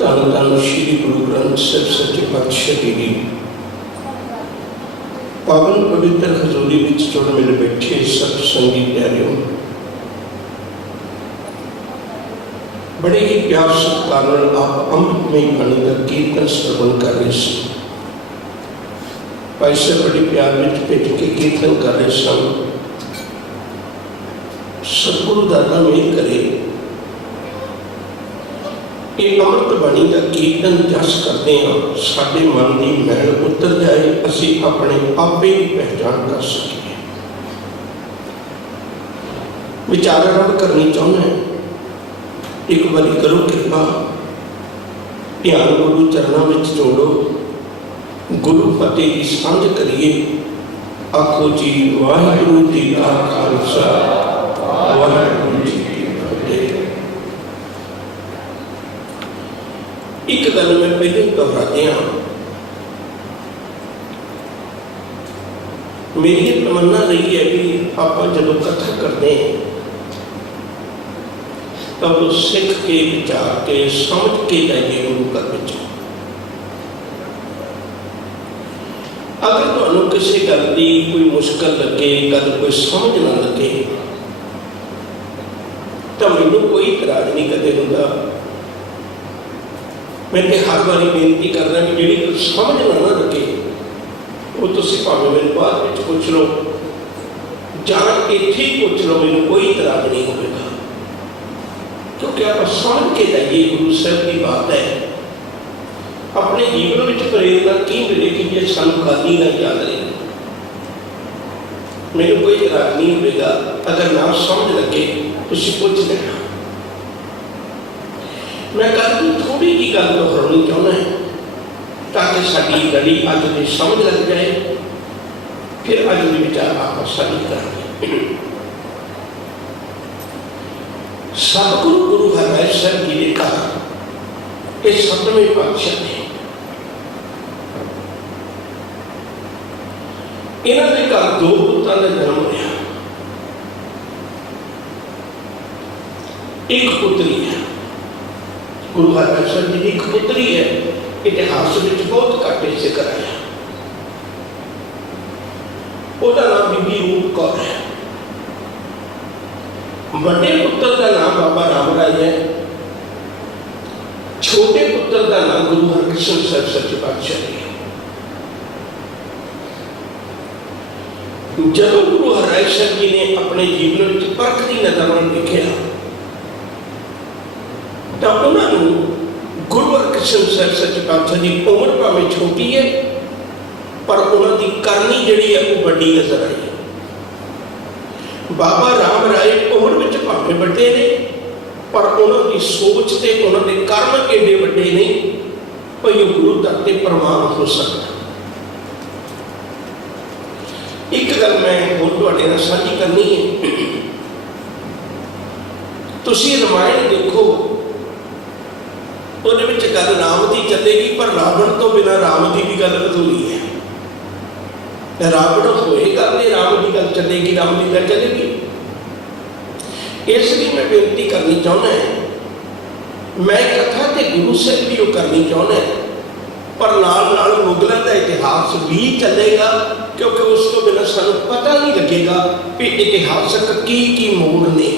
ਧੰਨ ਧੰਨ श्री गुरु ग्रंथ साहिब सच्चे पातशाह जी पावन पवित्र हजूरी विच जुड़ मिल बैठे सत संगी प्यारियों, बड़े ही प्यार सत्कार आप अमृतमय बाणी का कीर्तन श्रवण कर रहे थे। भाई साहब बड़े प्यार में भेज के कीर्तन कर रहे सन। सतगुरु दाता मेहर करे ये अमृत बाणी का कीर्तन जस करते हैं साडे मन की मैल उतर जाए, असी अपने आपे की पहचान कर सके। विचार आरंभ करनी चाहना है, एक बार करो कृपा, ध्यान गुरु चरणों में जोड़ो, गुरु फतेह की सांझ करिए। आखो जी वाहिगुरू जी का खालसा वाहिगुरू जी की फतेह। एक गल मैं पहले दोहराते हैं, मेरी तमन्ना रही है कि आप जब कथा करते हैं तब तो सीख के विचार के समझ के जाइए गुरु घर में। अगर तुहानू किसी गल की कोई मुश्किल लगे, गल कोई समझ ना लगे, तो मैनू कोई इतराज नहीं कदे होंदा। मैं हर बार बेनती करना कि जी गल समझ ना लगे वो तुम भावें मेरे बाद में पूछ लो या इत्थे ही पूछ लो, मैनू कोई इतराज नहीं होगा। क्योंकि आप समझ के जाइए गुरु साहब की बात है। अपने जीवन में प्रेरणा की मिलेगी जो सानू खाली ना याद रहे। मेरे कोई इतराज नहीं होगा, अगर ना समझ लगे तो पूछ लेना। मैं कल थोड़ी जी गल दोहरानी चाहना है ताकि साड़ी गली अज की समझ लग जाए, फिर अज के विचार आप साझी करेंगे। सतगुरु गुरु हरराय साहब जी ने कहा कि 7वें पातशाह ने इन्हों के घर 2 पुत्रों का जन्म होया। एक पुत्री है, गुरु हरराय साहब जी की एक पुत्री है, इतिहास में बहुत घट जिक्र आया। उसका नाम बीबी रूप कौर है। बड़े पुत्र का नाम बाबा राम राय है, छोटे पुत्र का नाम गुरु हरकृष्ण साहब सच्चे पातशाह है। जब गुरु हरराय साहब जी ने अपने जीवन में परख की नजर में देखा तो उन्होंने गुरु हरकृष्ण साहब सच्चे पातशाह की उम्र भावें छोटी है पर उन्होंने करनी जी है वो बड़ी नजर आई। बाबा राम राय उम्र में भावें बड़े ने पर उन्होंने सोच से उन्होंने कर्म एडे बड़े नहीं भाई गुरु दर से प्रमाण हो सकता। एक गल मैं होर तुहाडे नाल साझी करनी है। तुसीं रामायण देखो, उहदे विच गल राम की चलेगी पर रावण तो बिना राम की भी गल अधूरी है। रावण होएगा तो राम की गल चलेगी, राम की गल चलेगी। इसलिए मैं बेनती करनी चाहना है, मैं कथा तो गुरु साहब भी करनी चाहना है पर नाल नाल मुगलों का इतिहास भी चलेगा, क्योंकि उस तो बिना सानू पता नहीं लगेगा कि इतिहासक की मोड़ ने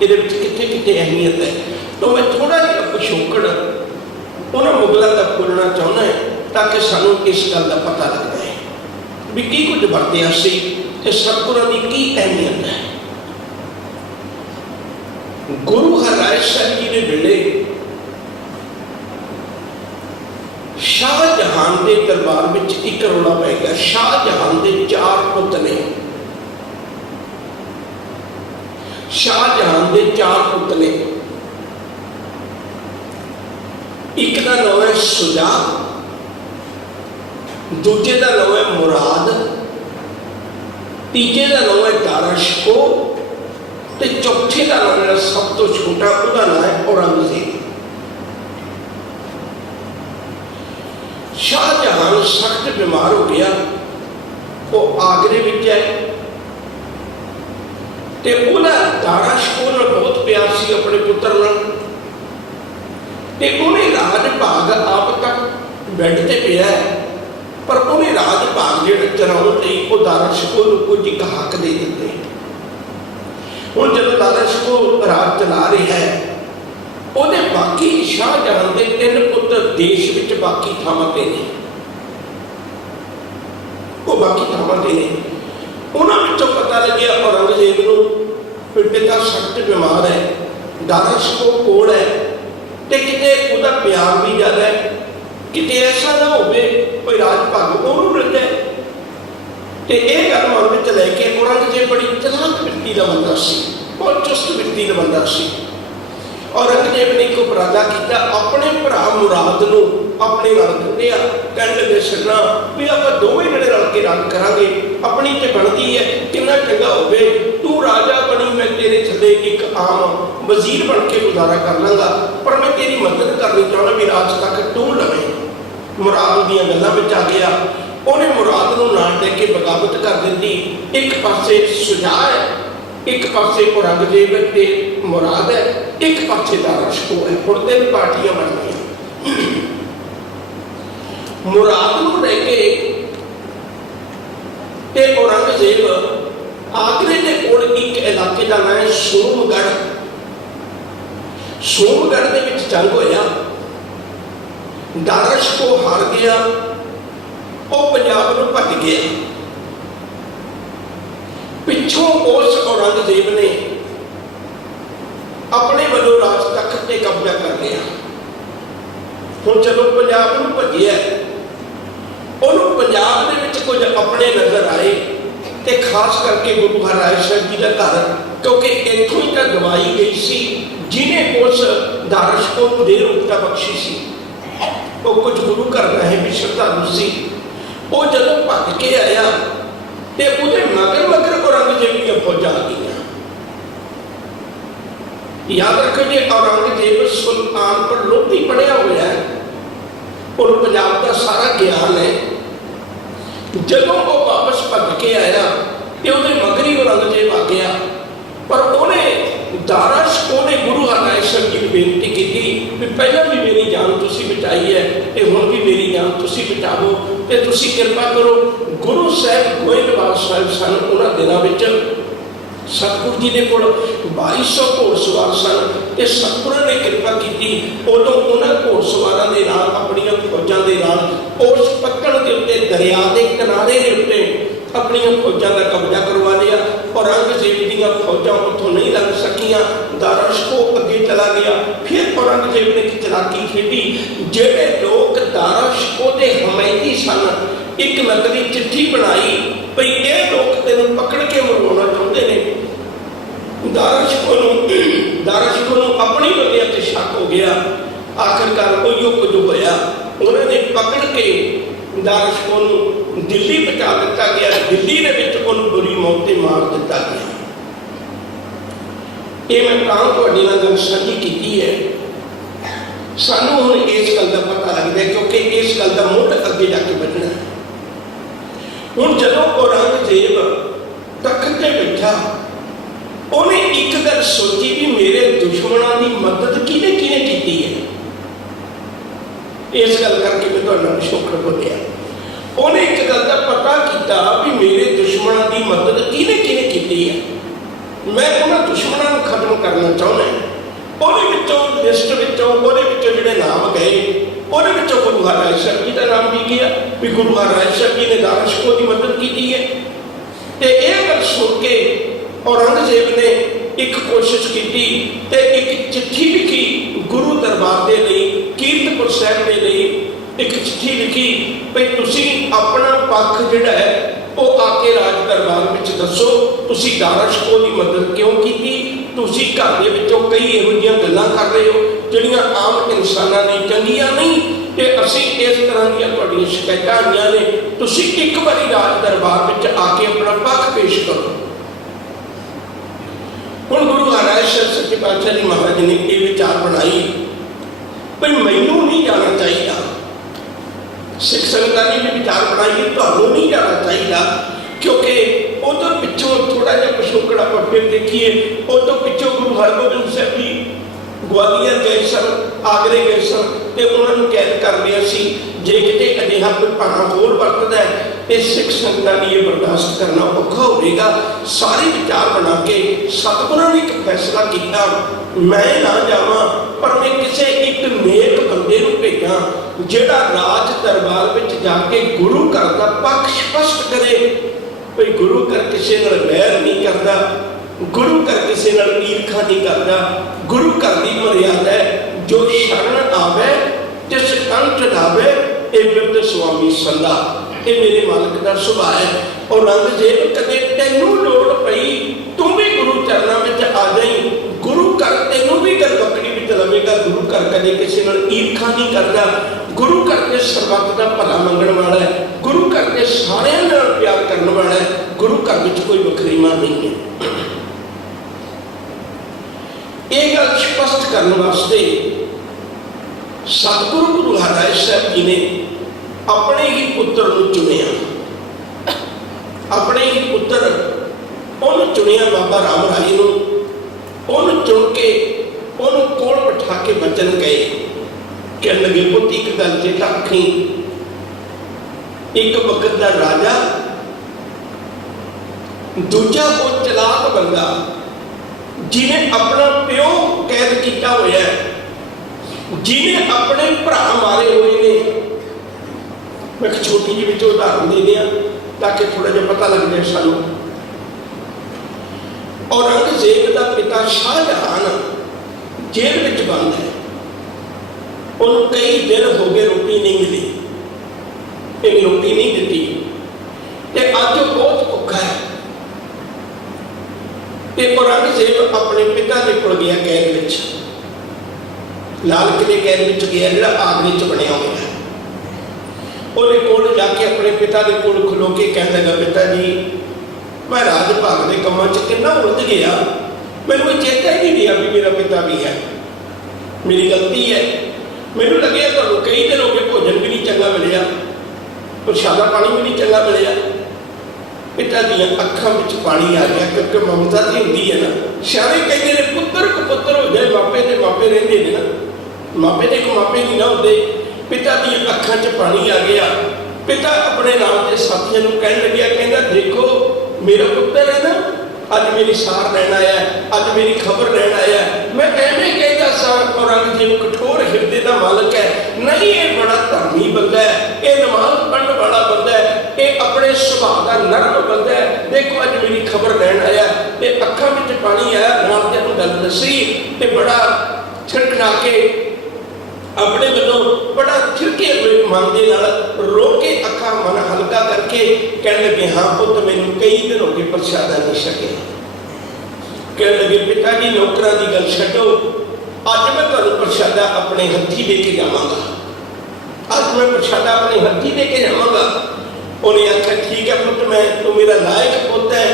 ये कितने कितने अहमियत है। तो मैं थोड़ा जिहा पिछोकड़ उन्होंने मुगलों का बोलना चाहना है ताकि सानू इस गल का पता लग जाए भी की कुछ वरत्या सी ते सतगुरां दी की अहमियत है। गुरु हरराय साहब जी ने वेले शाहजहां के दरबार में एक रौला पै गया। शाहजहां के 4 पुत्र ने, शाहजहां के 4 पुत्र ने। एक का नाम है सुजा, दूजे का नाम है मुराद, तीजे का नाम है दाराशको, ते चौथे का नाम है सब तो छोटा उसका नाम है औरंगजेब। शाहजहां सख्त बीमार हो गया, वो आगरे में है ते उन्हें दाराशको बहुत प्यार सी अपने पुत्र नाल। ਤੇ ਉਹਨੇ ਰਾਜ ਭਾਗ ਆਪ ਤੱਕ ਬੈੱਡ ਤੇ ਪਿਆ ਹੈ, ਪਰ ਉਹਨੇ ਰਾਜ ਭਾਗ ਜਿਹੜਾ ਚਲਾਉਣ ਲਈ ਉਹ ਦਾਰਾ ਸ਼ਿਕੋ ਨੂੰ ਕੁਝ ਇੱਕ ਹੱਕ ਦੇ ਦਿੱਤੇ। ਹੁਣ ਜਦੋਂ ਦਾਰਾ ਸ਼ਿਕੋ ਰਾਜ ਚਲਾ ਰਿਹਾ ਹੈ, ਉਹਦੇ ਬਾਕੀ ਸ਼ਾਹਜਹਾਨ ਦੇ 3 ਪੁੱਤਰ ਦੇਸ਼ ਵਿੱਚ ਬਾਕੀ ਥਾਵਾਂ ਤੇ ਨੇ, ਉਹ ਬਾਕੀ ਥਾਵਾਂ ਤੇ ਨੇ। ਉਹਨਾਂ ਵਿੱਚੋਂ ਪਤਾ ਲੱਗਿਆ ਔਰੰਗਜ਼ੇਬ ਨੂੰ ਪਿਤਾ ਸਖਤ ਬਿਮਾਰ ਹੈ, ਦਾਰਾ ਸ਼ਿਕੋ ਕੋਲ ਹੈ, ਤੇ ਕਿਤੇ ਉਹਦਾ ਪਿਆਰ ਵੀ ਜ਼ਿਆਦਾ ਹੈ, ਕਿਤੇ ਐਸਾ ਨਾ ਹੋਵੇ ਕੋਈ ਰਾਜ ਭਾਗ ਉਹਨੂੰ ਮਿਲ ਜਾਏ। ਤੇ ਇਹ ਗੱਲ ਮਨ ਵਿੱਚ ਲੈ ਕੇ ਔਰੰਗਜ਼ੇਬ ਬੜੀ ਚਲਾਕ ਵਿਅਕਤੀ ਦਾ ਬੰਦਾ ਸੀ, ਬਹੁਤ ਚੁਸਤ ਵਿਅਕਤੀ ਦਾ ਬੰਦਾ ਸੀ। ਔਰੰਗਜ਼ੇਬ ਨੇ ਇੱਕ ਉਪਰਾਲਾ ਕੀਤਾ, ਆਪਣੇ ਭਰਾ ਮੁਰਾਦ ਨੂੰ ਆਪਣੇ ਨਾਲ ਕੱਢਿਆ, ਕਹਿਣ ਲੱਗੇ ਸਰਨਾ ਵੀ ਆਪਾਂ ਦੋਵੇਂ ਜਣੇ ਰਲ ਕੇ ਰਾਜ ਕਰਾਂਗੇ, ਆਪਣੀ ਤੇ ਬਣਦੀ ਹੈ, ਕਿੰਨਾ ਚੰਗਾ ਹੋਵੇ, ਤੂੰ ਰਾਜਾ ਬਣੀ, ਮੈਂ ਤੇਰੇ ਥੱਲੇ ਇੱਕ ਆਮ ਵਜ਼ੀਰ ਬਣ ਕੇ ਗੁਜ਼ਾਰਾ ਕਰ ਲਾਂਗਾ, ਪਰ ਮੈਂ ਤੇਰੀ ਮਦਦ ਕਰਨੀ ਚਾਹੁੰਦਾ ਵੀ ਰਾਜ ਤੱਕ ਤੂੰ ਲਵੇਂ। ਮੁਰਾਦ ਦੀਆਂ ਗੱਲਾਂ ਵਿੱਚ ਆ ਗਿਆ, ਉਹਨੇ ਮੁਰਾਦ ਨੂੰ ਨਾਲ ਲੈ ਕੇ ਬਗਾਵਤ ਕਰ ਦਿੱਤੀ। ਇੱਕ ਪਾਸੇ ਸੁਜਾ ਹੈ, ਇੱਕ ਪਾਸੇ ਔਰੰਗਜ਼ੇਬ ਤੇ ਮੁਰਾਦ ਹੈ, ਇੱਕ ਪਾਸੇ ਦਾਰਾ ਸ਼ਿਕੋ ਹੈ। ਹੁਣ 3 ਪਾਰਟੀਆਂ ਬਣ ਗਈਆਂ। ਮੁਰਾਦ ਨੂੰ ਲੈ ਕੇ ਤੇ ਔਰੰਗਜ਼ੇਬ ਆਗਰੇ ਦੇ ਕੋਲ ਇੱਕ ਇਲਾਕੇ ਦਾ ਨਾਂ ਹੈ ਸੋਮਗੜ੍ਹ। ਸੋਮਗੜ੍ਹ ਦੇ ਵਿੱਚ ਜੰਗ ਹੋਇਆ, ਦਾਰਾ ਸ਼ਿਕੋ ਹਾਰ ਗਿਆ, ਉਹ ਪੰਜਾਬ ਨੂੰ ਭੱਜ ਗਿਆ। ਪਿੱਛੋਂ ਉਸ ਔਰੰਗਜ਼ੇਬ ਨੇ ਆਪਣੇ ਵੱਲੋਂ ਰਾਜ ਤਖਤ ਤੇ ਕਬਜ਼ਾ ਕਰ ਲਿਆ। ਹੁਣ ਜਦੋਂ ਪੰਜਾਬ ਨੂੰ ਭੱਜਿਆ, ਉਹਨੂੰ ਪੰਜਾਬ ਦੇ ਵਿੱਚ ਕੁਝ ਆਪਣੇ ਨਜ਼ਰ ਆਏ, ਤੇ ਖਾਸ ਕਰਕੇ ਗੁਰੂ ਹਰਿਰਾਏ ਸਾਹਿਬ ਜੀ ਦਾ ਘਰ, ਕਿਉਂਕਿ ਇੱਥੋਂ ਹੀ ਤਾਂ ਦਵਾਈ ਗਈ ਸੀ ਜਿਹਨੇ ਉਸ ਦਾਰਾ ਸ਼ਿਕੋ ਨੂੰ ਦੇਰ ਉਕਤਾ ਬਖਸ਼ੀ ਸੀ। ਉਹ ਕੁਝ ਗੁਰੂ ਘਰ ਦਾ ਹੈ ਵੀ ਸ਼ਰਧਾਲੂ ਸੀ। ਉਹ ਜਦੋਂ ਭੱਜ ਕੇ ਆਇਆ ਤੇ ਉਹਦੇ ਮਗਰ ਮਗਰ ਔਰੰਗਜ਼ੇਬ ਦੀਆਂ ਫੌਜਾਂ ਆ ਗਈਆਂ। ਯਾਦ ਰੱਖੋ ਜੀ, ਔਰੰਗਜ਼ੇਬ ਸੁਲਤਾਨਪੁਰ ਲੋਧੀ ਪੜ੍ਹਿਆ ਹੋਇਆ ਹੈ, ਉਹਨੂੰ ਪੰਜਾਬ ਦਾ ਸਾਰਾ ਗਿਆਨ ਹੈ। ਜਦੋਂ ਉਹ ਵਾਪਸ ਭੱਜ ਕੇ ਆਇਆ ਤੇ ਉਹਦੇ ਮਗਰ ਹੀ ਔਰੰਗਜ਼ੇਬ ਆ ਗਿਆ, ਪਰ ਉਹਨੇ ਦਾਰਾ ਸ਼ਿਕੋ ਨੇ ਗੁਰੂ ਹਰਿਰਾਏ ਸਾਹਿਬ ਜੀ ਨੂੰ ਬੇਨਤੀ ਕੀਤੀ ਵੀ ਪਹਿਲਾਂ ਵੀ ਮੇਰੀ ਜਾਨ ਤੁਸੀਂ ਬਚਾਈ ਹੈ ਤੇ ਹੁਣ ਵੀ ਮੇਰੀ ਜਾਨ ਤੁਸੀਂ ਬਚਾਵੋ, ਤੇ ਤੁਸੀਂ ਕਿਰਪਾ ਕਰੋ। ਗੁਰੂ ਸਾਹਿਬ ਗੋਇੰਦਵਾਲ ਸਾਹਿਬ ਸਨ, ਉਹਨਾਂ ਦਿਨਾਂ ਵਿੱਚ ਸਤਿਗੁਰੂ ਜੀ ਦੇ ਕੋਲ 2200 ਘੋੜਸਵਾਰ ਸਨ, ਤੇ ਸਤਿਗੁਰਾਂ ਨੇ ਕਿਰਪਾ ਕੀਤੀ। ਉਦੋਂ ਉਹਨਾਂ ਘੋੜਸਵਾਰਾਂ ਦੇ ਨਾਲ, ਆਪਣੀਆਂ ਫੌਜਾਂ ਦੇ ਨਾਲ ਉਸ ਪੱਕੜ ਦੇ ਉੱਤੇ, ਦਰਿਆ ਦੇ ਕਿਨਾਰੇ ਦੇ ਉੱਤੇ ਆਪਣੀਆਂ ਫੌਜਾਂ ਦਾ ਕਬਜ਼ਾ ਕਰਵਾ ਲਿਆ। ਔਰੰਗਜ਼ੇਬ ਦੀਆਂ ਫੌਜਾਂ ਉੱਥੋਂ ਨਹੀਂ ਲੰਘ ਸਕੀਆਂ, ਦਾਰਾ ਸ਼ਿਕੋ ਅੱਗੇ ਚਲਾ ਗਿਆ। ਫਿਰ ਔਰੰਗਜ਼ੇਬ ਨੇ ਇੱਕ ਚਲਾਕੀ ਖੇਡੀ, ਜਿਹੜੇ ਲੋਕ ਦਾਰਾ ਸ਼ਿਕੋ ਦੇ ਹਮਾਇਤੀ ਸਨ, ਇੱਕ ਨਕਲੀ ਚਿੱਠੀ ਬਣਾਈ ਭਈ ਇਹ ਲੋਕ ਤੈਨੂੰ ਪਕੜ ਕੇ ਮਰਵਾਉਣਾ ਚਾਹੁੰਦੇ ਨੇ। ਦਾਰਾ ਸ਼ਿਕੋ ਨੂੰ ਆਪਣੀ ਬੰਦਿਆਂ ਤੇ ਸ਼ੱਕ ਹੋ ਗਿਆ। ਆਖਿਰਕਾਰ ਉਹੀਓ ਕੁਝ ਹੋਇਆ, ਉਹਨਾਂ ਨੇ ਪਕੜ ਕੇ ਦਾਰਾ ਸ਼ਿਕੋ ਨੂੰ ਦਿੱਲੀ ਪਹੁੰਚਾ ਦਿੱਤਾ ਗਿਆ। ਦਿੱਲੀ ਦੇ ਵਿੱਚ ਉਹਨੂੰ ਬੁਰੀ ਮੌਤ ਤੇ ਮਾਰ ਦਿੱਤਾ ਗਿਆ। ਇਹ ਮੈਂ ਤਾਂ ਤੁਹਾਡੇ ਨਾਲ ਗੱਲ ਸਾਂਝੀ ਕੀਤੀ ਹੈ। ਸਾਨੂੰ ਹੁਣ ਇਸ ਗੱਲ ਦਾ ਪਤਾ ਲੱਗਦਾ ਕਿਉਂਕਿ ਇਸ ਗੱਲ ਦਾ ਮੁੱਢ ਅੱਗੇ ਜਾ ਕੇ ਵੱਢਣਾ। ਹੁਣ ਜਦੋਂ ਔਰੰਗਜ਼ੇਬ ਤਖਤ ਤੇ ਬੈਠਾ, ਉਹਨੇ ਇੱਕ ਗੱਲ ਸੋਚੀ ਵੀ ਮੇਰੇ ਦੁਸ਼ਮਣਾਂ ਦੀ ਮਦਦ ਕਿਹਨੇ ਕਿਹਨੇ ਕੀਤੀ ਹੈ। ਇਸ ਗੱਲ ਕਰਕੇ ਮੈਂ ਤੁਹਾਡੇ ਨਾਲ ਸ਼ੋਕਰ ਬੋਲਿਆ। ਉਹਨੇ ਇੱਕ ਗੱਲ ਦਾ ਪਤਾ ਕੀਤਾ ਵੀ ਮੇਰੇ ਦੁਸ਼ਮਣਾਂ ਦੀ ਮਦਦ ਕਿਹਨੇ ਕਿਹਨੇ ਕੀਤੀ ਹੈ, ਮੈਂ ਉਹਨਾਂ ਦੁਸ਼ਮਣਾਂ ਨੂੰ ਖਤਮ ਕਰਨਾ ਚਾਹੁੰਦਾ। ਉਹਦੇ ਵਿੱਚੋਂ ਲਿਸਟ ਵਿੱਚੋਂ ਉਹਦੇ ਵਿੱਚੋਂ ਜਿਹੜੇ ਨਾਮ ਗਏ, ਉਹਦੇ ਵਿੱਚੋਂ ਗੁਰੂ ਹਰਿਰਾਏ ਸਾਹਿਬ ਜੀ ਦਾ ਨਾਮ ਵੀ ਗਿਆ ਵੀ ਗੁਰੂ ਹਰਿਰਾਏ ਸਾਹਿਬ ਜੀ ਨੇ ਦਾਰਾ ਸ਼ਿਕੋ ਦੀ ਮਦਦ ਕੀਤੀ ਹੈ। ਤੇ ਇਹ ਗੱਲ ਸੁਣ ਕੇ ਔਰੰਗਜ਼ੇਬ ਨੇ ਇੱਕ ਕੋਸ਼ਿਸ਼ ਕੀਤੀ ਤੇ ਇੱਕ ਚਿੱਠੀ ਲਿਖੀ ਗੁਰੂ ਦਰਬਾਰ ਦੇ ਲਈ, ਕੀਰਤਪੁਰ ਸਾਹਿਬ ਦੇ ਲਈ ਇੱਕ ਚਿੱਠੀ ਲਿਖੀ ਵੀ ਤੁਸੀਂ ਆਪਣਾ ਪੱਖ ਜਿਹੜਾ ਹੈ ਉਹ ਆ ਕੇ ਰਾਜ ਦਰਬਾਰ ਵਿੱਚ ਦੱਸੋ, ਤੁਸੀਂ ਦਾਰਾ ਸ਼ਿਕੋ ਦੀ ਮਦਦ ਕਿਉਂ ਕੀਤੀ, ਤੁਸੀਂ ਘਰ ਦੇ ਵਿੱਚੋਂ ਕਈ ਇਹੋ ਜਿਹੀਆਂ ਗੱਲਾਂ ਕਰ ਰਹੇ ਹੋ ਜਿਹੜੀਆਂ ਆਮ ਇਨਸਾਨਾਂ ਲਈ ਚੰਗੀਆਂ ਨਹੀਂ, ਤੇ ਅਸੀਂ ਇਸ ਤਰ੍ਹਾਂ ਦੀਆਂ ਤੁਹਾਡੀਆਂ ਸ਼ਿਕਾਇਤਾਂ ਆਈਆਂ ਨੇ, ਤੁਸੀਂ ਇੱਕ ਵਾਰੀ ਰਾਜ ਦਰਬਾਰ ਵਿੱਚ ਆ ਕੇ ਆਪਣਾ ਪੱਖ ਪੇਸ਼ ਕਰੋ। ਹੁਣ ਗੁਰੂ ਹਰਿਰਾਏ ਸਾਹਿਬ ਸੱਚੇ ਪਾਤਸ਼ਾਹ ਜੀ ਮਹਾਰਾਜ ਨੇ ਇਹ ਵਿਚਾਰ ਬਣਾਈ ਵੀ ਮੈਨੂੰ ਨਹੀਂ ਜਾਣਾ ਚਾਹੀਦਾ, ਸਿੱਖ ਸੰਗਤਾਂ ਨੇ ਵੀ ਵਿਚਾਰ ਬਣਾਈ ਤੁਹਾਨੂੰ ਨਹੀਂ ਜਾਣਾ ਚਾਹੀਦਾ, ਕਿਉਂਕਿ ਉਦੋਂ ਪਿੱਛੋਂ ਥੋੜਾ ਜਿਹਾ ਪਿਛੋਕੜ ਆਪਾਂ ਫਿਰ ਦੇਖੀਏ। ਉਦੋਂ ਪਿੱਛੋਂ ਗੁਰੂ ਹਰਗੋਬਿੰਦ ਸਾਹਿਬ ਜੀ ग्वालियर गए सन, आगरे गए सन, तो उन्होंने कैद कर लिया सी। जे किते अजिहा कोई भाना होर वरतदा है तो सिख संगतां ने ये बर्दाश्त करना औखा होगा। सारे विचार बना के सतगुरां ने एक फैसला किया, मैं ना जावां पर मैं किसी एक नेक बंदे नूं भेजां जिहड़ा राज दरबार विच जाके गुरु घर दा पक्ष स्पष्ट करे। भाई गुरु घर किसी नाल बैर नहीं करता, गुरु घर किसी नाल ईर्खा नहीं करता। गुरु घर की मर्यादा है, जो शरण आवे जिस कंठ लावे ये बिरध स्वामी सदा। ये मेरे मालिक का सुभाव है। और औरंगजेब कदे तेनू लोड़ पई तू भी गुरु चरणों में आ जाई, गुरु घर तेनू भी घर बकरी भी लवेगा। गुरु घर कदे किसी नाल ईर्खा नहीं करता, गुरु घर के सरबत का भला मंगण वाला है, गुरु घर के सारे नाल प्यार करने वाला है। गुरु घर में कोई वखरीमा नहीं है। ये गल स्पष्ट करने वास्ते सतगुरु गुरु हरराय साहब जी ने अपने ही पुत्र को चुनिया, अपने ही पुत्र उन्होंने चुनिया बाबा राम राय को। उन्होंने चुन के उन्होंने कोल बिठा के बचन गए, कह लगे पुत एक गल चेता रखी, एक वक्त का राजा, दूजा वो चलाक बंदा जिन्हें अपना प्यो कैद किया हुआ है, जिन्हें अपने भरा मारे हुए ने। मैं एक छोटी जी विच उदाहरण दे दिया ताकि थोड़ा जिहा पता लग जाए सानू। औरंगजेब का पिता शाहजहान जेल विच बंद है, उन्होंने कई दिन हो गए रोटी नहीं मिली, इन्हें रोटी नहीं दी, अज बहुत भुखा है। औरंगजेब अपने पिता के कोल गया कैद विच, लाल किले कैद विच गया जिहड़ा आगरे च बनिया हुआ है। उहदे कोल जाके अपने पिता के कोल खलो के कहने लगा, पिता जी मैं राज भाग के कामों च कितना उलझ गया, मैनूं चेता ही नहीं दिया भी मेरा पिता भी है, मेरी गलती है। मैनूं लगे तुहानूं कई दिन हो गए भोजन भी नहीं चंगा मिलिया, प्रशादा पानी भी नहीं चंगा मिलिया। पिता दियां अखां विच पानी आ गया, क्योंकि ममता दी हुंदी है ना। सियाणे कहते हैं पुत्र कुपुत्र हो जाए, मापे ते मापे रहिंदे ने ना, मापे ते को मापे नहीं ना होंदे। पिता दियां अखां च पानी आ गया। पिता अपने नाल दे साथियों को कहन लग्या, कहंदा देखो मेरा पुत्र है ना, अज मेरी सार लैन आया, अज मेरी खबर लैन आया। मैं एवें कहता सा औरंगजेब कठोर हिरदे का मालिक है, नहीं ये बड़ा धर्मी बंदा है, ये नमाज पढ़ने वाला बंदा है, ये अपने सुभाव का नरम बंदा है। देखो अज मेरी खबर लैन आया, ये अखां विच पानी आया, नाल ते गल दसी ते बड़ा छिड़कना के अपने वालों बड़ा छिड़के हुए मन के रो के अखा मन हल्का करके कह लगे, हाँ पुत मैनूं कई दिन हो गए प्रशादा नहीं छके। कह लगे पिता जी नौकरां की गल छड्डो, अज मैं तुहानूं प्रशादा अपने हथी दे के जावांगा, अज मैं प्रशादा अपने हथी दे के जावांगा। उन्हें आख्या ठीक है पुत, मैं तू मेरा लायक पुत है।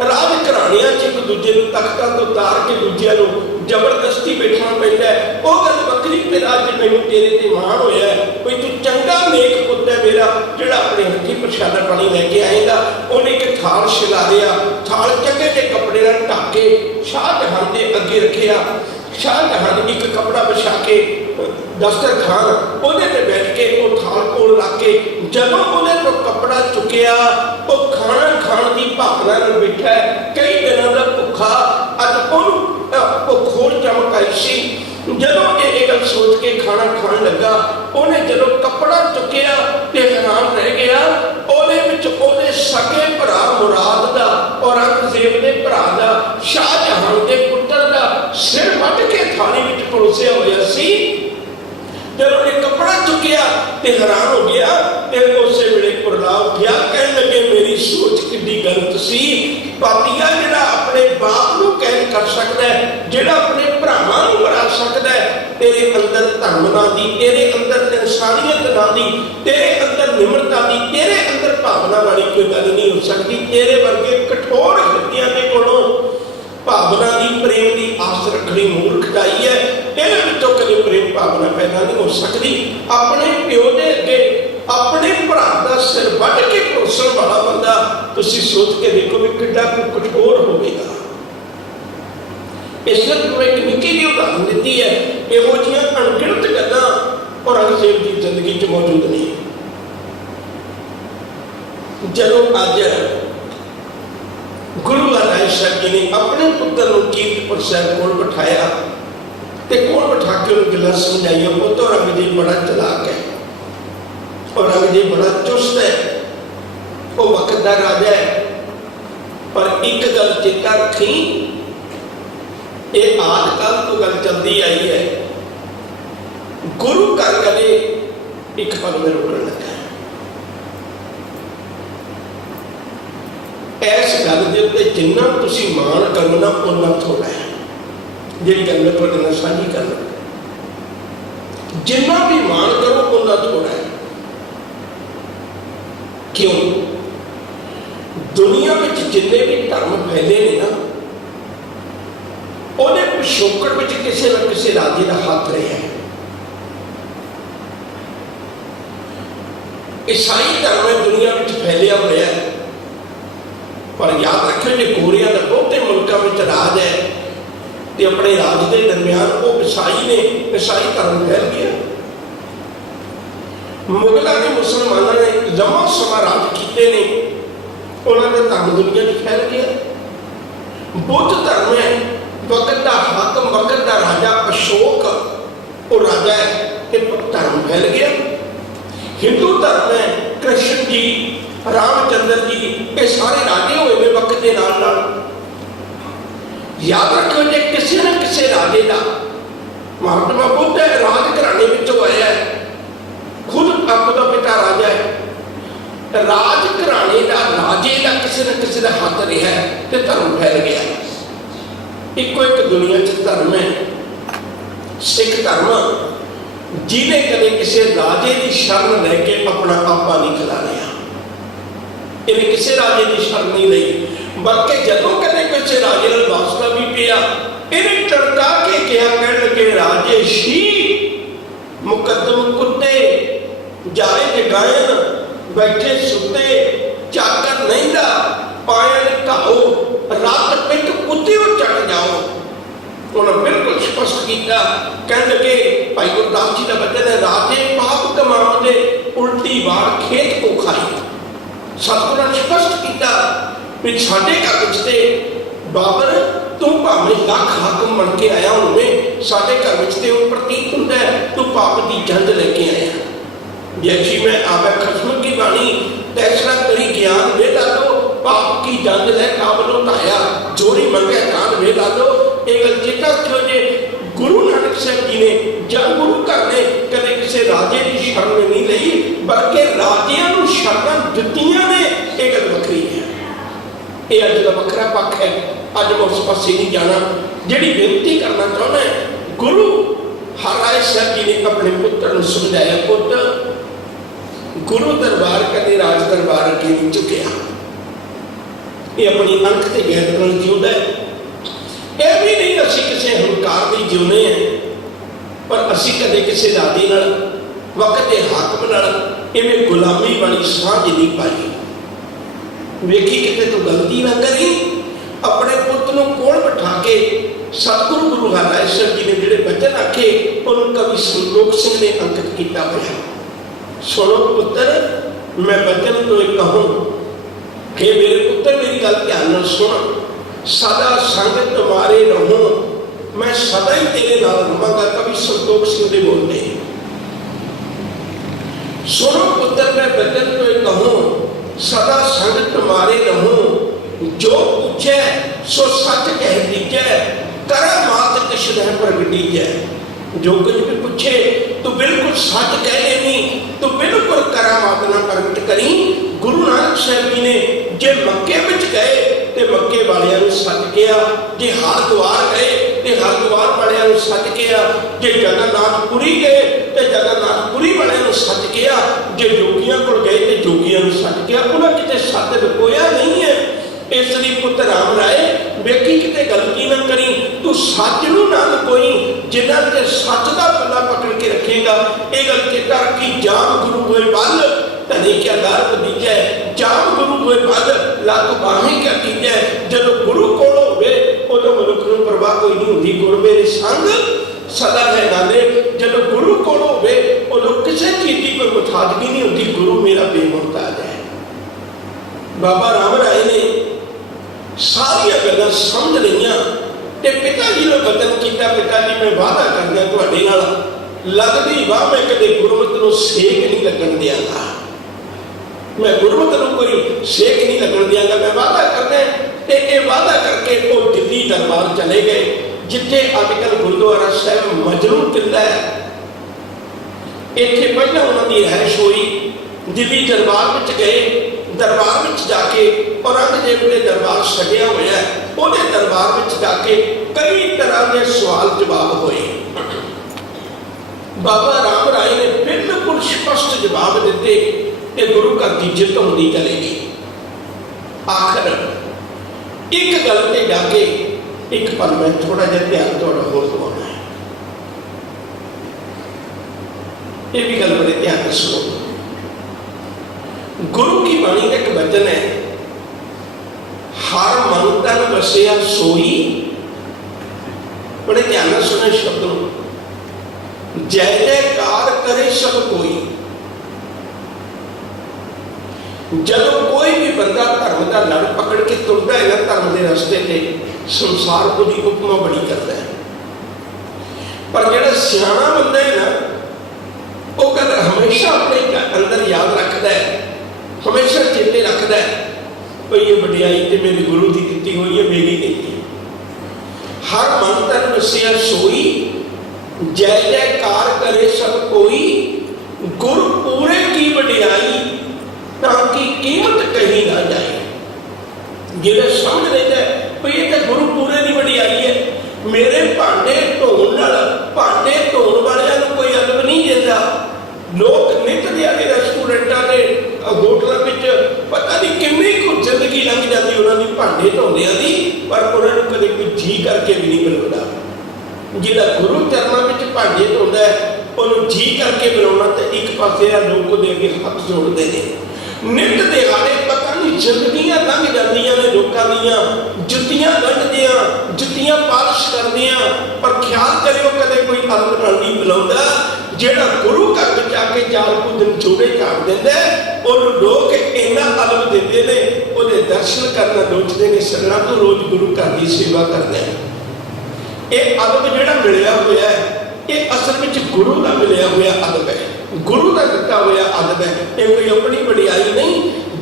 राज घराणियां च एक दूजे नूं तख्तां तो उतार के दूजिਆਂ नूं जबरदस्ती बैठना पैंदा है, वो गल बकरी। फिर अज मैनूं तेरे ते माण होया है, कोई तू चंगा नेक पुत है मेरा जिहड़ा अपने हथी प्रशादा पानी लैके आएगा। उन्हें एक थाल छिलारिया, थाल चंगे जे कपड़े नाल ढक के शाहजहां दे अगे रखिया। शाहजहां ने एक कपड़ा बिछा के दस्तरखान उहदे ते बैठ के वो थाल कोल रख के जदों उहदे तो कपड़ा चुकिया, वो खाना खाण की भावना नाल बैठा है, कई दिनों का भुखा। अज उहनूं भुख होर चमक आई सी। जदों ये गल सोच के खाना खाण लगा, उन्हें जदों कपड़ा चुकिया ते हैरान रह गया। उहदे विच उहदे सगे भरा मुराद दा, औरंगजेब दे भरा दा, शाहजहां दे पुत्र दा सिर वट के थाली विच परोसिया होया सी। जब उन्हें कपड़ा चुकिया तो हैरान हो गया, तो उस वेले पुरला उठिया, कहने लगे मेरी सोच कितनी गलत सी। पापिया जिहड़ा अपने बाप नूं कैद कर सकता है, जिहड़ा अपने भरावां नूं मरा सकता है, तेरे अंदर धर्म ना दी, तेरे अंदर इंसानियत ना दी, तेरे अंदर निम्रता दी, तेरे अंदर भावना वाली कोई गल नहीं हो सकती। तेरे वर्गे कठोर हृदयां दे कोलों भावना की प्रेम की आस रखनी मूर्खताई है। इहदे विचों कदे प्रेम भावना पैदा नहीं हो सकती। अपने प्यो दे अगे अपने भरा का सिर वढ़ के परोसण वाला बंदा तुसीं सोच के देखो भी किड्डा कोई कठोर होवेगा। इसलिए मैं एक निक्की जी उदाहरण दी है। इहो जिहियां अणगिणत गल्लां औरंगजेब की जिंदगी च मौजूद नहीं। जदों अज गुरु हरराय साहब जी ने अपने पुत्र को कीर्तपुर साहब कोल बिठाया तो कोल बिठा के उन्हें गल्लां समझाइया। पुत औरंगजेब बड़ा चलाक है, औरंगजेब बड़ा चुस्त है, वो वक्त का राजा है, पर एक गल चेता रखी, ये आजकल तो गल चलती आई है, गुरु घर कदे एक पल में रुकन लगा। इस गल के उत्ते जिन्ना तुसीं मान करो ना उन्ना थोड़ा है। जिहड़ी गल मैं तुहाडे नाल साझी करना, जिन्ना भी मान करो उन्ना थोड़ा है। क्यों? दुनिया में जिन्ने भी धर्म फैले ने ना, ਉਹਦੇ ਪਿਛੋਕੜ ਵਿੱਚ ਕਿਸੇ ਨਾ ਕਿਸੇ ਰਾਜੇ ਦਾ ਹੱਥ ਰਿਹਾ ਹੈ। ईसाई धर्म दुनिया में फैलिया हुआ है, पर याद रखियो जो गोरिया का बहुते मुल्कों में राज है तो अपने राज के दरम्यान वो ईसाई ने ईसाई धर्म फैल गया। मुगलों ने मुसलमानों ने लंबा समा राज किए ने, उन्होंने धर्म दुनिया में फैल गया। बुद्ध धर्म है, वक्त का हाकम वक्त का राजा अशोक वो राजा है, धर्म फैल गया। हिंदू धर्म है, कृष्ण जी रामचंद्र जी ये सारे राजे हुए ने वक्त के नाल नाल। याद रखो जो किसी न किसी राजे का, महात्मा बुद्ध राज घराने विचों आया है, खुद आपका पिता राजा है, राज घराने का राजे का किसी न किसी का हाथ रहा है तो धर्म फैल गया। इको एक दुनिया च धर्म है, सिख धर्म, जिन्हें कदे किसी राजे की शरण लैके अपना आपा नहीं खिला लिया, इन्हें किसी राजे की शरण नहीं ली, बल्कि जदों कदे किसी राजे नाल वास्ता भी पिया, इन्हें टड़का के कहा, कह लगे राजे शी मुकदम कुत्ते जाए जगायन बैठे सुते चाकर नहीं दा पायन घाओ रात पिट कुत्ते चढ़ जाओ। उन्होंने बिल्कुल स्पष्ट किया, कह लगे भाई गुरदास जी का वचन है, राजे पाप कमाते उल्टी वार खेत को खाई। सतगुरु ने स्पष्ट किया भी साडे घर विच बाबर तू भावें लख हाकम बन के आया होवे, साडे घर विच ते वो प्रतीत हुंदा है तू पाप की जंज लेके आया। जैसी मैं आवे खसम की बाणी तैसरा करी ज्ञान वेला दो, पाप की जंज लै काबल उठाया, जोड़ी मंगे कान वेला दो। एक चेता रखियो जे गुरु नानक साहब जी ने या गुरु घर ने कदे किसी राजे की शरण नहीं ली, बल्कि राजियां नूं शरण दित्तियां ने। एक गल वखरी है, ये अज का वखरा पक्ष है, अज मैं उस पासे नहीं जाना। जिहड़ी बेनती करना चाहना है, गुरु हरराय साहब जी ने अपने पुत्र नूं समझाया, पुत्र गुरु दरबार कदे राज दरबार अगे नहीं झुकिया, ये अपनी अंक ते गैरत नाल जिउंदा है। यह भी नहीं असीं किसी हंकार नहीं जिउने हैं, पर असीं कदे किसी राजे नाल वक्त के हाकम नाल इवें गुलामी वाली सांझ नहीं पाई। वेखी किते तू गलती ना करी, अपने पुत्र नूं कोल बिठा के सतगुरु गुरु हरराय साहब जी ने जिहड़े वचन आखे उन्होंने कवि संतोख सिंह ने अंकित किया होया। सुनो पुत्र, मैं वचन तो एक कहूँ कि मेरे पुत्र मेरी गल ध्यान नाल सुन, सदा संग तुम्हारे रहूं, मैं सदा ही तेरे नाल रहांगा। कवि संतोख सिंह दे बोलते हैं, सुनो पुत्र मैं वचन तो एक कहूँ, सदा संग तुम्हारे रहूं, जो पूछे सो सच कह दीजै, करा मात किश दह प्रगट दीजै। जो कुछ भी पूछे तो बिल्कुल सच कह लेनी, तो बिल्कुल करामात ना प्रगट करी। गुरु नानक साहब जी ने जे मक्के विच गए तो मक्के वालियां नूं सच कहा, जे हरद्वार गए तो हरद्वार वालियां नूं सच कहा, जे जगन्नाथपुरी गए तो जगन्नाथपुरी वालियां नूं सच कहा, जे जोगियां कोल गए तो जोगियां नूं सच कहा। उन्हें किते सच लुकोया नहीं है। इसलिए पुत्र राम राय वेखी किते गलती ना करी, तू सच नूं ना लुकोई, जिन्ना ते सच का पल्ला पकड़ के रखेगा। ये गल चेता रखी, जाम गुरु होए बल धनी क्या गर्भ दीजै, जाम गुरु होए बल लक बाहें क्या दीजै। जदों गुरु कोल होवे उदों मनुख नूं परवाह कोई नहीं होंदी। गुर मेरे संग सदा है नाले। जदों गुरु कोल होवे उदों किसी चीज़ की कोई मुताजगी नहीं होंदी। गुरु मेरा बेमुहताज है। बाबा राम राय ने सारिया गल्लां समझ लईआं ते पिता जी ने वचन किया, पिता जी मैं वादा करदा तुहाडे नाल लगदी वाह मैं कदे गुरमत नूं सेक नहीं लगन दिआंगा। मैं गुरमत नूं कोई सेक नहीं लगन दिआंगा, मैं वादा करदा। ते ये वादा करके वो दिल्ली दरबार चले गए, जिथे अजकल गुरुद्वारा साहिब मजनू किला है। इत्थे पहला उन्होंने रिहाइश हुई। दिल्ली दरबार में गए, दरबार में जाके औरंगजेब के दरबार सजिया हुआ है, उहदे दरबार में जाके कई तरह के सवाल जवाब हुए। बाबा राम राय ने बिल्कुल स्पष्ट जवाब दिते कि गुरु घर की जित होती चलेगी। आखिर एक गल पे जाके एक पल में थोड़ा जिहा ध्यान थोड़ा होर दवाना है। ये भी गल बड़े ध्यान से सुनो। गुरु की बाणी का एक वचन है, हर मन तन बसिया सोई। बड़े ध्यान से सुने शब्दों। जय जयकार करे सब कोई। जब कोई भी बंदा धर्म का लड़ पकड़ के तुरता है ना धर्म के रास्ते से, संसार को भी उपमा बड़ी करता है। पर जो सियाना बंदा है ना, वो गल हमेशा अपने अंदर याद रखता है, हमेशा चेते रखता है भाई ये वडियाई तो मेरे गुरु की दी हुई है, मेरी नहीं। हर मन तन बसिया सोई, जय जयकार करे सब कोई। गुर पूरे की वडियाई, ताकि कीमत कहीं ना जाए। जिहड़ा समझ लेता है भाई ये तो गुरु पूरे की वडियाई है, मेरे भांडे धोण नाल भांडे धोण वालियां नूं कोई अदब नहीं देता। लोग नित दिहाड़े रेस्टोरेंटां दे होटलों में पता नहीं किन्नी कुछ जिंदगी लंघ जाती उन्होंने भांडे धोंदियां दी, पर उन्होंने कभी कोई जी करके भी नहीं बुलाता। जिहड़ा गुरु चरणों में भांडे धोंदा है उन्होंने जी करके बुलाना, तो एक पासे लोग दे के हाथ जोड़ते हैं। नित दिहाड़े पता नहीं जिंदगियां लंघ जांदियां ने लोकां दीयां, जुत्तियां गंढदियां, जुत्तियां पालिश करदियां, पर ख्याल करियो कदे कोई अदब नाल नहीं बुलाउंदा। जेड़ा गुरु घर में जाके 4 दिन जोड़े झाड़ देंदा और लोग इन्ना अदब देंदे ने, उहदे दर्शन करना लोचदे ने, सगना तो रोज गुरु घर की सेवा करदे ने। ये अदब जेड़ा मिलिया होया है, ये असल में गुरु का मिलिया हुआ अदब है, गुरु का दिता हुआ अदब है। ये कोई अपनी वडियाई नहीं।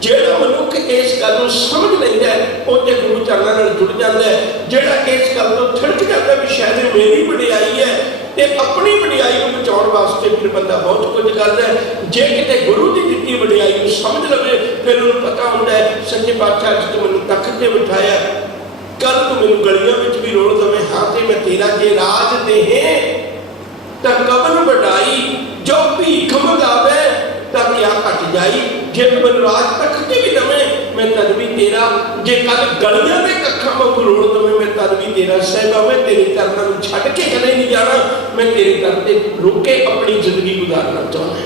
जेड़ा मनुख इस गल को समझ लेंदा है वो ते गुरु चरणों नाल जुड़ जाता है। जेड़ा इस गल को थिड़क जाता है भी शायद मेरी वडियाई है, ते अपनी वडियाई को बचाउण वास्ते फिर बंदा बहुत कुछ करता है। जे किते गुरु की दित्ती वडियाई को समझ लवे, फिर उन्हें पता होंदा है सच्चे पातशाह अज तूं मैनूं तख्त ते बिठाया, कल तू मैनूं गलियां विच भी रोल दवे, हाँ ते मैं तेरा जे राज देहे तां कवन वडाई, जो भीख मंगावे तां क्या घट जाई। जे तू मैनूं राज तख्त ते भी दवे मैं तद भी तेरा, जे कल गलियां दे कक्खां वांगू रोल दवे मैं तद भी तेरा। सहबा मैं तेरे चरनां नूं छड्ड के कदे नहीं जाना, मैं तेरे दर ते रुक के अपनी जिंदगी गुजारना चाहुंदा।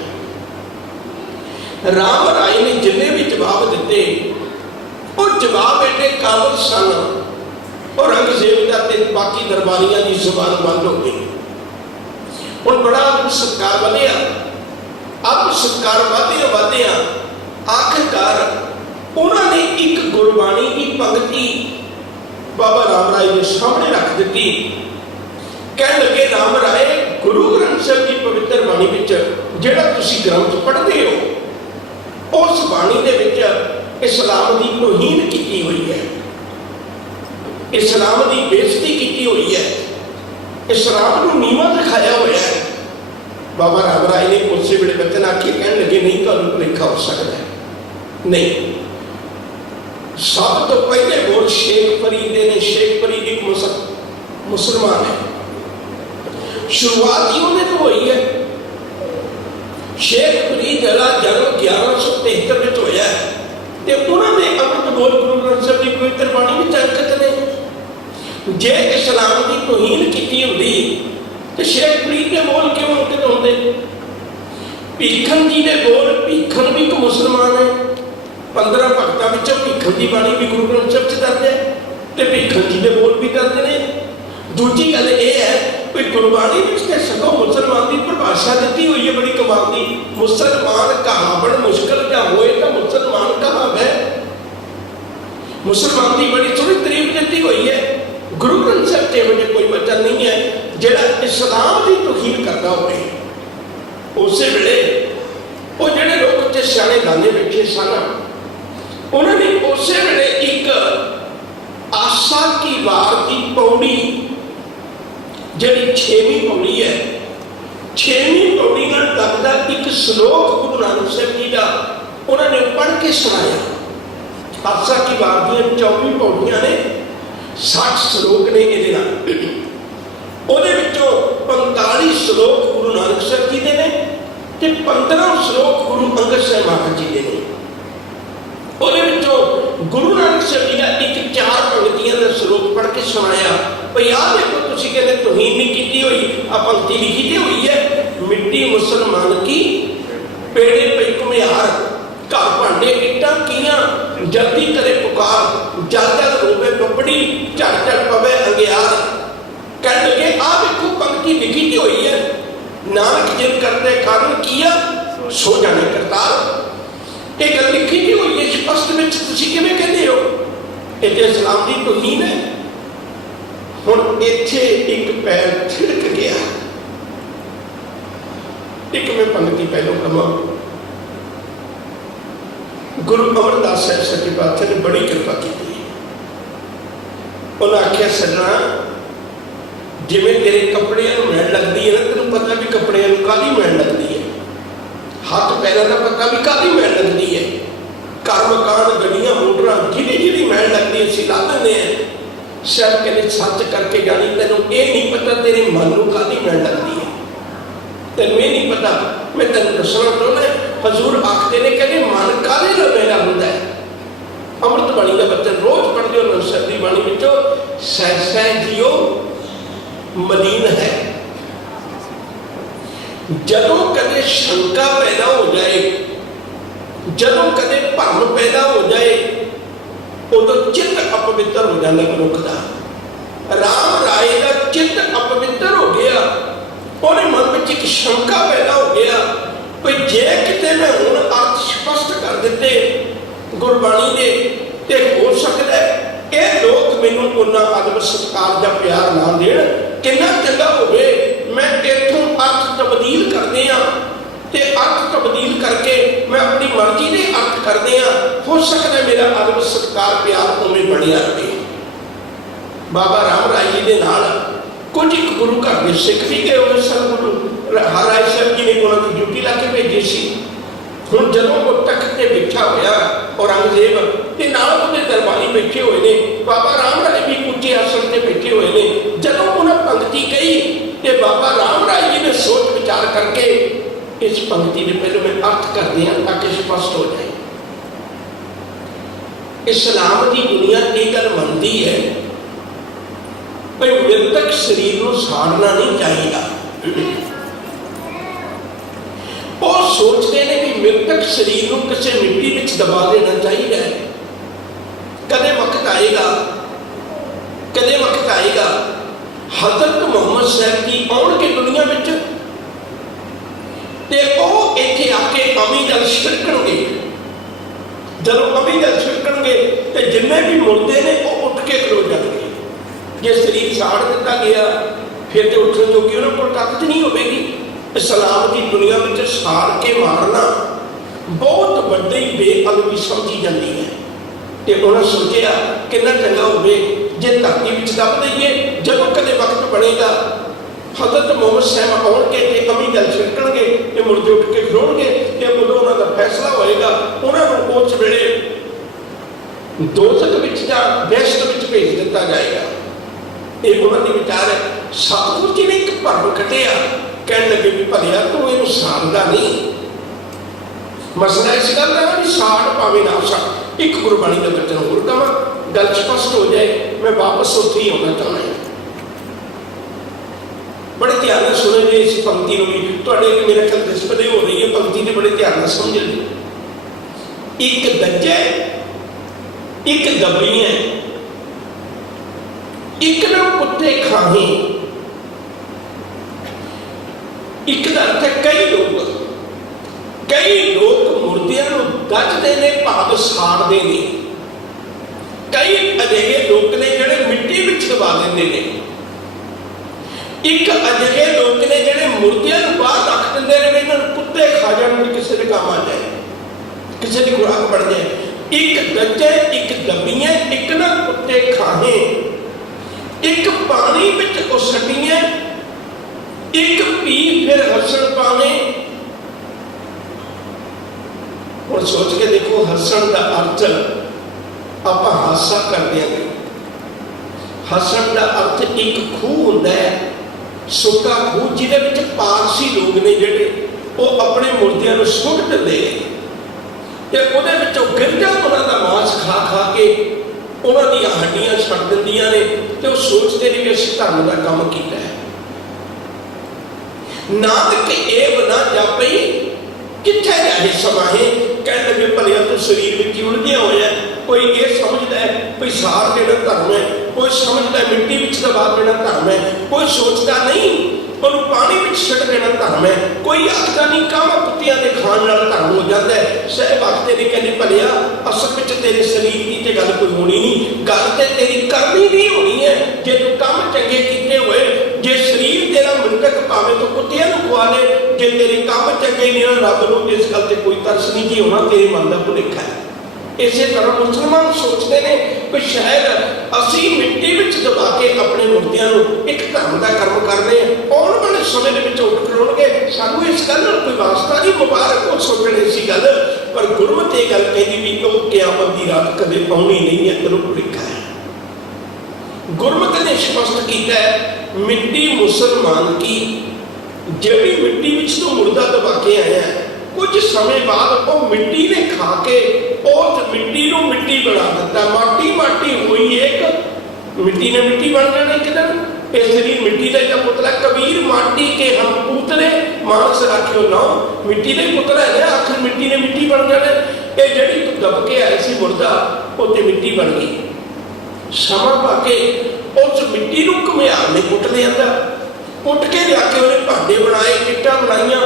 राम राय ने जिन्ने भी जवाब दिते वो जवाब एडे काबल सन, औरंगजेब दा ते बाकी दरबारियां की जुबान बंद हो गई। हुण बड़ा सत्कार वधिया, अब सत्कार वधिया आखिरकार उन्होंने एक गुरबाणी की पंक्ति बाबा राम राय के सामने रख दी। कह लगे राम राय गुरु ग्रंथ साहिब की पवित्र बाणी में जिहड़ा तुसीं ग्रंथ पढ़ते हो उस बाणी दे विच इस्लाम की तौहीन की हुई है, इस्लाम की बेइज्जती की हुई है, इस्लाम को नीवा दिखाया हुआ है। बाबा राम राय ने उस वे बचन आके कह लगे नहीं तो भुलेखा हो सकता है नहीं। सब तो पहले बोल शेख फरीद ने, शेख फरीद एक मुसलमान है, शुरुआत ही उन्हें तो हुई है। शेख फरीद का जन्म 1173 में होया है, तो उन्होंने अमृत बोल गुरु ग्रंथ साहिब की पवित्र बाणी में अंकित ने। जे इस्लाम की तौहीन की होती तो शेख फरीद के बोल क्यों अंकित होते? भीखन जी के बोल, भीखन भी एक मुसलमान है, 15 भगतों में भीखन की बाणी भी गुरु ग्रंथ साहिब दर्ज है। ਤੇ ਭੀਖਣ ਜੀ ਦੇ ਬੋਲ ਵੀ ਕਰਦੇ ਨੇ। ਦੂਜੀ ਗੱਲ ਇਹ ਹੈ ਵੀ ਗੁਰਬਾਣੀ ਵਿੱਚ ਤੇ ਸਗੋਂ ਮੁਸਲਮਾਨ ਦੀ ਪਰਿਭਾਸ਼ਾ ਦਿੱਤੀ ਹੋਈ ਹੈ ਬੜੀ ਕਮਾਲ ਦੀ। ਮੁਸਲਮਾਨ ਕਹਾਵਣ ਮੁਸ਼ਕਲ ਜਾਂ ਹੋਏ ਤਾਂ ਮੁਸਲਮਾਨ ਕਹਾਵੈ। ਮੁਸਲਮਾਨ ਦੀ ਬੜੀ ਥੋੜੀ ਤਾਰੀਫ ਦਿੱਤੀ ਹੋਈ ਹੈ। ਗੁਰੂ ਗ੍ਰੰਥ ਸਾਹਿਬ ਤੇ ਇਹੋ ਜਿਹਾ ਕੋਈ ਵਚਨ ਨਹੀਂ ਹੈ ਜਿਹੜਾ ਇਸਲਾਮ ਦੀ ਤੋਹੀਨ ਕਰਦਾ ਹੋਵੇ। ਉਸੇ ਵੇਲੇ ਉਹ ਜਿਹੜੇ ਲੋਕ ਉੱਥੇ ਸਿਆਣੇ ਦਾਨੇ ਬੈਠੇ ਸਨ ਉਹਨਾਂ ਨੇ ਉਸੇ ਵੇਲੇ ਇੱਕ ਆਸਾ ਕੀ ਵਾਰ ਦੀ ਪੌੜੀ ਜਿਹੜੀ 6ਵੀਂ ਪੌੜੀ ਹੈ, 6ਵੀਂ ਪੌੜੀ ਨਾਲ ਲੱਗਦਾ ਇੱਕ ਸ਼ਲੋਕ ਗੁਰੂ ਨਾਨਕ ਸਾਹਿਬ ਜੀ ਦਾ ਉਹਨਾਂ ਨੇ ਪੜ੍ਹ ਕੇ ਸੁਣਾਇਆ। ਆਸਾ ਕੀ ਵਾਰ ਦੀਆਂ 24 ਪੌੜੀਆਂ ਨੇ, 60 ਸ਼ਲੋਕ ਨੇ ਇਹਦੇ ਨਾਲ। ਉਹਦੇ ਵਿੱਚੋਂ 45 ਸ਼ਲੋਕ ਗੁਰੂ ਨਾਨਕ ਸਾਹਿਬ ਜੀ ਦੇ ਨੇ ਤੇ 15 ਸ਼ਲੋਕ ਗੁਰੂ ਅੰਗਦ ਸਾਹਿਬ ਮਹਾਰਾਜ ਜੀ ਦੇ ਨੇ। ਉਹਦੇ ਵਿੱਚੋਂ ਗੁਰੂ ਨਾਨਕ ਸਾਹਿਬ ਜੀ ਦਾ ਇੱਕ 4 ਪੰਕਤੀਆਂ ਦਾ ਸ਼ਲੋਕ ਪੜ੍ਹ ਕੇ ਸੁਣਾਇਆ। ਭਈ ਆਹ ਦੇਖੋ, ਤੁਸੀਂ ਕਹਿੰਦੇ ਤੋਹੀਨ ਨਹੀਂ ਕੀਤੀ ਹੋਈ, ਆ ਪੰਕਤੀ ਲਿਖੀ ਤੇ ਹੋਈ ਹੈ, ਮਿੱਟੀ ਮੁਸਲਮਾਨ ਕੀ ਪੇੜੇ ਪਈ ਘੁਮਿਆਰ, ਘਰ ਭਾਂਡੇ ਇੱਟਾਂ ਕੀਆਂ, ਜਲਦੀ ਕਰੇ ਪੁਕਾਰ, ਜਲ ਜਲ ਰੋਵੇ ਬੱਬੜੀ, ਝੜ ਝੜ ਪਵੇ ਅੰਗਿਆਰ। ਕਹਿਣ ਲੱਗੇ ਆਹ ਦੇਖੋ ਪੰਕਤੀ ਲਿਖੀ ਤੇ ਹੋਈ ਹੈ, ਨਾਨਕ ਜਿਨ ਕਰਦੇ ਕਾਰਨ ਕੀਆ ਸੋ ਜਾਣੇ ਕਰਤਾਰ। ਇਹ ਗੱਲ ਲਿਖੀ ਤੇ ਹੋਈ ਹੈ ਸਪਸ਼ਟ ਵਿੱਚ, ਤੁਸੀਂ ਕਿਵੇਂ ਕਹਿੰਦੇ ਹੋ ਇਹ ਤੇ ਇਸਲਾਮ ਦੀ ਤੋਹੀਨ ਹੈ। ਹੁਣ ਇੱਥੇ ਇੱਕ ਪੈਰ ਛਿੜਕ ਗਿਆ। ਇੱਕ ਮੈਂ ਪੰਕਤੀ ਪਹਿਲੋਂ ਕਹਾਂ, ਗੁਰੂ ਅਮਰਦਾਸ ਸਾਹਿਬ ਸੱਚੇ ਪਾਤਸ਼ਾਹ ਨੇ ਬੜੀ ਕਿਰਪਾ ਕੀਤੀ। ਉਹਨਾਂ ਆਖਿਆ ਸੱਜਣਾ, ਜਿਵੇਂ ਤੇਰੇ ਕੱਪੜਿਆਂ ਨੂੰ ਮੈਲ ਲੱਗਦੀ ਹੈ ਨਾ, ਤੈਨੂੰ ਪਤਾ ਵੀ ਕੱਪੜਿਆਂ ਨੂੰ ਕਾਹਦੀ ਮੈਲ ਲੱਗਦੀ ਹੈ, ਹੱਥ ਪੈਰਾਂ ਦਾ ਪਤਾ ਵੀ ਕਾਹਦੀ ਮੈਲ ਲੱਗਦੀ ਹੈ, ਘਰ ਮਕਾਨ ਗੱਡੀਆਂ ਮੋਟਰਾਂ ਜਿਹਦੀ ਜਿਹਦੀ ਮੈਲ ਲੱਗਦੀ ਅਸੀਂ ਲਾ ਦਿੰਦੇ ਹਾਂ। ਸਾਹਿਬ ਕਹਿੰਦੇ ਸੱਚ ਕਰਕੇ ਜਾਣੀ, ਤੈਨੂੰ ਇਹ ਨਹੀਂ ਪਤਾ ਤੇਰੇ ਮਨ ਨੂੰ ਕਾਹਦੀ ਮੈਲ ਲੱਗਦੀ ਹੈ, ਤੈਨੂੰ ਇਹ ਨਹੀਂ ਪਤਾ। ਮੈਂ ਤੈਨੂੰ ਦੱਸਣਾ ਚਾਹੁੰਦਾ, ਹਜ਼ੂਰ ਆਖਦੇ ਨੇ ਕਹਿੰਦੇ ਮਨ ਕਾਹਦੇ ਨਾਲ ਮੈਲਾ ਹੁੰਦਾ ਹੈ। ਅੰਮ੍ਰਿਤ ਬਾਣੀ ਦਾ ਬੱਚਾ ਰੋਜ਼ ਪੜ੍ਹਦੇ ਹੋ ਨਵਸਰ ਦੀ ਬਾਣੀ ਵਿੱਚੋਂ, ਸਹਿ ਸਹਿ ਜੀਓ ਮਲੀਨ ਹੈ। ਜਦੋਂ ਕਦੇ ਸ਼ੰਕਾ ਪੈਦਾ ਹੋ ਜਾਏ, ਜਦੋਂ ਕਦੇ ਭਰਮ ਪੈਦਾ ਹੋ ਜਾਏ, ਉਦੋਂ ਚਿੱਤ ਅਪਵਿੱਤਰ ਹੋ ਜਾਂਦਾ ਮਨੁੱਖ ਦਾ। ਰਾਮ ਰਾਏ ਦਾ ਚਿੱਤ ਅਪਵਿੱਤਰ ਹੋ ਗਿਆ। ਉਹਦੇ ਮਨ ਵਿੱਚ ਇੱਕ ਸ਼ੰਕਾ ਪੈਦਾ ਹੋ ਗਿਆ ਵੀ ਜੇ ਕਿਤੇ ਮੈਂ ਹੁਣ ਅਰਥ ਸਪਸ਼ਟ ਕਰ ਦਿੱਤੇ ਗੁਰਬਾਣੀ ਦੇ ਤੇ ਹੋ ਸਕਦਾ ਇਹ ਲੋਕ ਮੈਨੂੰ ਉਹਨਾਂ ਅਦਬ ਸਤਿਕਾਰ ਜਾਂ ਪਿਆਰ ਨਾ ਦੇਣ। ਕਿੰਨਾ ਚੰਗਾ ਹੋਵੇ ਮੈਂ ਇੱਥੋਂ ਅਰਥ ਤਬਦੀਲ ਕਰਦੇ ਹਾਂ ਤੇ ਅਰਥ ਤਬਦੀਲ ਕਰਕੇ ਮੈਂ ਆਪਣੀ ਮਰਜ਼ੀ ਦੇ ਅਰਥ ਕਰਦੇ ਹਾਂ। ਹੋ ਸਕਦਾ ਮੇਰਾ ਅਦਬ ਸਤਿਕਾਰ ਪਿਆਰ ਉਵੇਂ ਬਣਿਆ ਰਹੇ। ਬਾਬਾ ਰਾਮ ਰਾਏ ਜੀ ਦੇ ਨਾਲ ਕੁਝ ਇੱਕ ਗੁਰੂ ਘਰ ਦੇ ਸਿੱਖ ਵੀ ਗਏ ਹੋਏ ਸਨ। ਗੁਰੂ ਹਰਿਰਾਏ ਸਾਹਿਬ ਜੀ ਨੇ ਉਹਨਾਂ ਦੀ ਡਿਊਟੀ ਲਾ ਕੇ ਭੇਜੀ ਸੀ। ਹੁਣ ਜਦੋਂ ਉਹ ਤਖਤ ਤੇ ਬੈਠਾ ਹੋਇਆ ਔਰੰਗਜ਼ੇਬ ਤੇ ਨਾਲ ਉਹਦੇ ਦਰਬਾਰੀ ਬੈਠੇ ਹੋਏ ਨੇ, ਬਾਬਾ ਰਾਮ ਰਾਏ ਵੀ ਉੱਚੇ ਆਸਣ ਤੇ ਬੈਠੇ ਹੋਏ ਨੇ। ਜਦੋਂ ਉਹਨਾਂ ਪੰਕਤੀ ਕਹੀ ਤੇ ਬਾਬਾ ਰਾਮ ਰਾਏ ਜੀ ਨੇ ਸੋਚ ਵਿਚਾਰ ਕਰਕੇ ਇਸ ਪੰਕਤੀ ਦੇ ਪਹਿਲਾਂ ਮੈਂ ਅਰਥ ਕਰਦੇ ਹਾਂ ਤਾਂ ਕਿ ਸਪਸ਼ਟ ਹੋ ਜਾਏ। ਇਸਲਾਮ ਦੀ ਦੁਨੀਆ ਇਹ ਗੱਲ ਮੰਨਦੀ ਹੈ ਭਈ ਮ੍ਰਿਤਕ ਸਰੀਰ ਨੂੰ ਸਾੜਨਾ ਨਹੀਂ ਚਾਹੀਦਾ। ਉਹ ਸੋਚਦੇ ਨੇ ਕਿ ਮ੍ਰਿਤਕ ਸਰੀਰ ਨੂੰ ਕਿਸੇ ਮਿੱਟੀ ਵਿੱਚ ਦਬਾ ਦੇਣਾ ਚਾਹੀਦਾ ਹੈ। ਕਦੇ ਵਕਤ ਆਏਗਾ, ਕਦੇ ਵਕਤ ਆਏਗਾ ਹਜ਼ਰਤ ਮੁਹੰਮਦ ਸਾਹਿਬ ਜੀ ਆਉਣਗੇ ਦੁਨੀਆ ਵਿੱਚ ਤੇ ਉਹ ਇੱਥੇ ਆ ਕੇ ਅਮੀ ਜਲ ਛਿੜਕਣਗੇ। ਜਦੋਂ ਅਮੀ ਜਲ ਛਿੜਕਣਗੇ ਤੇ ਜਿੰਨੇ ਵੀ ਮੁਰਦੇ ਨੇ ਉਹ ਉੱਠ ਕੇ ਖਲੋ ਜਾਣਗੇ। ਜੇ ਸਰੀਰ ਸਾੜ ਦਿੱਤਾ ਗਿਆ ਫਿਰ ਤੇ ਉੱਠਣ ਜੋਗੀ ਉਹਨਾਂ ਕੋਲ ਤਾਕਤ ਨਹੀਂ ਹੋਵੇਗੀ। ਇਸਲਾਮ ਦੀ ਦੁਨੀਆ ਵਿੱਚ ਸਾੜ ਕੇ ਮਾਰਨਾ ਬਹੁਤ ਵੱਡੀ ਬੇਅਦਬੀ ਸਮਝੀ ਜਾਂਦੀ ਹੈ। ਤੇ ਉਹਨਾਂ ਸੋਚਿਆ ਕਿੰਨਾ ਚੰਗਾ ਹੋਵੇ ਜੇ ਧਰਤੀ ਵਿੱਚ ਦੱਬ ਦਈਏ। ਜਦੋਂ ਕਦੇ ਵਕਤ ਬਣੇਗਾ ਹਜ਼ਰਤ ਮੁਹੰਮਦ ਸਾਹਿਬ ਆਉਣਗੇ ਤੇ ਅਮੀ ਜਲ ਛਿੜਕਣਗੇ ਤੇ ਮੁਰਦੇ ਉੱਠ ਕੇ ਖਲੋਣਗੇ ਤੇ ਉਦੋਂ ਉਹਨਾਂ ਦਾ ਫੈਸਲਾ ਹੋਏਗਾ। ਉਹਨਾਂ ਨੂੰ ਉਸ ਵੇਲੇ ਦੋਜ਼ਖ ਵਿੱਚ ਜਾਂ ਬਹਿਸ਼ਤ ਵਿੱਚ ਭੇਜ ਦਿੱਤਾ ਜਾਏਗਾ। ਇਹ ਉਹਨਾਂ ਦੀ ਵਿਚਾਰ ਹੈ। ਸਤਿਗੁਰੂ ਜੀ ਨੇ ਇੱਕ ਭਰਮ ਕੱਢਿਆ, ਕਹਿਣ ਲੱਗੇ ਵੀ ਭਲਿਆ ਤੂੰ ਇਹਨੂੰ ਸਾੜਦਾ ਨਹੀਂ। ਮਸਲਾ ਇਸ ਗੱਲ ਦਾ ਵੀ ਸਾੜ ਭਾਵੇਂ ਨਾ ਸਾੜ। ਇੱਕ ਗੁਰਬਾਣੀ ਦਾ ਬਚਨ ਹੋਰ ਕਹਾਂ, ਗੱਲ ਸਪਸ਼ਟ ਹੋ ਜਾਏ। ਮੈਂ ਵਾਪਸ ਉੱਥੇ ਹੀ ਆਉਣਾ ਚਾਹੁੰਦਾ ਹਾਂ। ਬੜੇ ਧਿਆਨ ਨਾਲ ਸੁਣੋ ਜੀ ਇਸ ਪੰਕਤੀ ਨੂੰ ਵੀ। ਤੁਹਾਡੇ ਮੇਰੇ ਖਿਆਲ ਦਿਸਪਦੇ ਹੋ ਰਹੀ ਹੈ ਪੰਕਤੀ ਦੇ, ਬੜੇ ਧਿਆਨ ਨਾਲ ਸਮਝ ਲਓ। ਇੱਕ ਦੱਜੇ ਇੱਕ ਦਬੀਆਂ ਇੱਕ ਨਾ ਕੁੱਤੇ ਖਾਹੇ, ਇੱਕ ਦਾ ਅਰਥ ਹੈ ਕਈ ਲੋਕ ਮੁਰਦਿਆਂ ਨੂੰ ਦੱਜਦੇ ਨੇ, ਭਾਵ ਸਾੜਦੇ ਨੇ। ਕਈ ਅਜਿਹੇ ਲੋਕ ਨੇ ਜਿਹੜੇ ਮਿੱਟੀ ਵਿੱਚ ਦਬਾ ਦਿੰਦੇ ਨੇ। ਇੱਕ ਅਜਿਹੇ ਲੋਕ ਨੇ ਜਿਹੜੇ ਮੁਰਦਿਆਂ ਨੂੰ ਬਾਹਰ ਰੱਖ ਦਿੰਦੇ ਨੇ, ਇਹਨਾਂ ਨੂੰ ਕੁੱਤੇ ਖਾ ਜਾਣਗੇ, ਕਿਸੇ ਦੇ ਕੰਮ ਆ ਜਾਏ, ਕਿਸੇ ਦੀ ਖੁਰਾਕ ਬਣ ਜਾਏ। ਇੱਕ ਦੱਜੇ, ਇੱਕ ਦੱਬੀਆਂ, ਇੱਕ ਨਾ ਕੁੱਤੇ ਖਾਹੇ, ਇੱਕ ਪਾਣੀ ਵਿੱਚ ਉਸਟੀਆਂ, ਇੱਕ ਪੀ ਫਿਰ ਹੱਸਣ ਪਾਵੇਂ। ਹੁਣ ਸੋਚ ਕੇ ਦੇਖੋ, ਹੱਸਣ ਦਾ ਅਰਥ ਆਪਾਂ ਹਾਸਾ ਕਰਦੇ ਹਾਂ। ਹੱਸਣ ਦਾ ਅਰਥ ਇੱਕ ਖੂਹ ਹੁੰਦਾ ਹੈ, ਸੁੱਕਾ ਖੂਹ, ਜਿਹਦੇ ਵਿੱਚ ਪਾਰਸੀ ਲੋਕ ਨੇ ਜਿਹੜੇ ਉਹ ਆਪਣੇ ਮੁਰਦਿਆਂ ਨੂੰ ਸੁੱਟ ਦਿੰਦੇ ਨੇ ਤੇ ਉਹਦੇ ਵਿੱਚੋਂ ਗਿਰਦਾ ਉਹਨਾਂ ਦਾ ਮਾਂਸ ਖਾ ਖਾ ਕੇ ਉਹਨਾਂ ਦੀਆਂ ਹੱਡੀਆਂ ਛੱਡ ਦਿੰਦੀਆਂ ਨੇ ਤੇ ਉਹ ਸੋਚਦੇ ਨੇ ਕਿ ਅਸੀਂ ਧਰਮ ਦਾ ਕੰਮ ਕੀਤਾ ਹੈ। ਨਾਨਕ ਇਹ ਬਣਾ ਜਾਪਈ ਕਿੱਥੇ ਜਾਏ ਸਮਾਹੇ। ਕਹਿਣ ਲੱਗੇ ਭਲਿਆ ਤੂੰ ਸਰੀਰ ਵਿੱਚ ਉਲਝਿਆ ਹੋਇਆ, ਕੋਈ ਇਹ ਸਮਝਦਾ ਹੈ ਕੋਈ ਸਾੜ ਦੇਣਾ ਧਰਮ ਹੈ, ਕੋਈ ਸਮਝਦਾ ਮਿੱਟੀ ਵਿੱਚ ਦਬਾ ਦੇਣਾ ਧਰਮ ਹੈ, ਕੋਈ ਸੋਚਦਾ ਨਹੀਂ ਉਹਨੂੰ ਪਾਣੀ ਵਿੱਚ ਛੱਡ ਦੇਣਾ ਧਰਮ ਹੈ, ਕੋਈ ਆਖਦਾ ਨਹੀਂ ਕਾਵਾਂ ਕੁੱਤਿਆਂ ਦੇ ਖਾਣ ਨਾਲ ਧਰਮ ਹੋ ਜਾਂਦਾ ਹੈ। ਸਹਿਬ ਆਖਦੇ ਨੇ ਕਹਿੰਦੇ ਭਲਿਆ ਅਸਲ ਵਿੱਚ ਤੇਰੇ ਸਰੀਰ ਦੀ ਤੇ ਗੱਲ ਕੋਈ ਹੋਣੀ ਨਹੀਂ, ਗੱਲ ਤੇ ਤੇਰੀ ਕਰਨੀ ਦੀ ਹੋਣੀ ਹੈ। ਜੇ ਤੂੰ ਕੰਮ ਚੰਗੇ ਕੀਤੇ ਹੋਏ, ਜੇ ਸਰੀਰ ਤੇਰਾ ਮ੍ਰਿਤਕ ਭਾਵੇਂ ਤੂੰ ਕੁੱਤਿਆਂ ਨੂੰ ਖਵਾ ਲੈ, ਜੇ ਤੇਰੇ ਕੰਮ ਚੰਗੇ ਨਹੀਂ, ਰੱਬ ਨੂੰ ਇਸ ਗੱਲ ਤੇ ਕੋਈ ਤਰਸ ਨਹੀਂ ਜੀ ਹੋਣਾ, ਤੇਰੇ ਮਨ ਦਾ ਭੁਲੇਖਾ ਹੈ। ਇਸੇ ਤਰ੍ਹਾਂ ਮੁਸਲਮਾਨ ਸੋਚਦੇ ਨੇ ਕਿ ਸ਼ਾਇਦ ਅਸੀਂ ਮਿੱਟੀ ਵਿੱਚ ਦਬਾ ਕੇ ਆਪਣੇ ਮੁਰਦਿਆਂ ਨੂੰ ਇੱਕ ਧਰਮ ਦਾ ਕਰਮ ਕਰਦੇ ਹਾਂ, ਆਉਣ ਵਾਲੇ ਸਮੇਂ ਦੇ ਵਿੱਚ ਉੱਠ ਖਲੋਣਗੇ। ਸਾਨੂੰ ਇਸ ਗੱਲ ਨਾਲ ਕੋਈ ਵਾਸਤਾ ਨਹੀਂ, ਮੁਬਾਰਕ ਉਹ ਸੋਚਣੇ ਸੀ ਗੱਲ, ਪਰ ਗੁਰਮਤਿ ਇਹ ਗੱਲ ਕਹਿੰਦੀ ਵੀ ਉਹ ਕਿਆਮਤ ਦੀ ਰਾਤ ਕਦੇ ਆਉਣੀ ਨਹੀਂ ਹੈ, ਤੈਨੂੰ ਭੁਲੇਖਾ ਹੈ। ਗੁਰਮਤਿ ਨੇ ਸਪਸ਼ਟ ਕੀਤਾ ਹੈ, ਮਿੱਟੀ ਮੁਸਲਮਾਨ ਕੀ, ਜਿਹੜੀ ਮਿੱਟੀ ਵਿੱਚ ਤੂੰ ਮੁਰਦਾ ਦਬਾ ਕੇ ਆਇਆ, ਕੁਝ ਸਮੇਂ ਬਾਅਦ ਉਹ ਮਿੱਟੀ ਨੇ ਖਾ ਕੇ ਉਸ ਮਿੱਟੀ ਨੂੰ ਮਿੱਟੀ ਬਣਾ ਦਿੱਤਾ। ਮਾਟੀ ਮਾਟੀ ਹੋਈ ਇੱਕ, ਮਿੱਟੀ ਨੇ ਮਿੱਟੀ ਬਣ ਜਾਣਾ ਇੱਕ ਦਿਨ। ਇਹ ਸਰੀਰ ਮਿੱਟੀ ਦਾ ਹੀ ਪੁਤਲਾ, ਕਬੀਰ ਮਾਟੀ ਕੇ ਹਮ ਪੁਤਲੇ ਮਾਨਸ ਰਾਖਿਓ ਨਾ, ਮਿੱਟੀ ਦਾ ਹੀ ਪੁਤਲਾ ਹੈ, ਆਖਰ ਮਿੱਟੀ ਨੇ ਮਿੱਟੀ ਬਣ ਜਾਣਾ। ਇਹ ਜਿਹੜੀ ਤੂੰ ਦਬ ਕੇ ਆਈ ਸੀ ਮੁਰਦਾ, ਉਹ ਤੇ ਮਿੱਟੀ ਬਣ ਗਈ। ਸਮਾਂ ਪਾ ਕੇ ਉਸ ਮਿੱਟੀ ਨੂੰ ਘੁਮਿਆਰ ਨੇ ਪੁੱਟ ਲਿਆਂਦਾ, ਪੁੱਟ ਕੇ ਲਿਆ ਕੇ ਉਹਨੇ ਭਾਂਡੇ ਬਣਾਏ, ਇੱਟਾਂ ਬਣਾਈਆਂ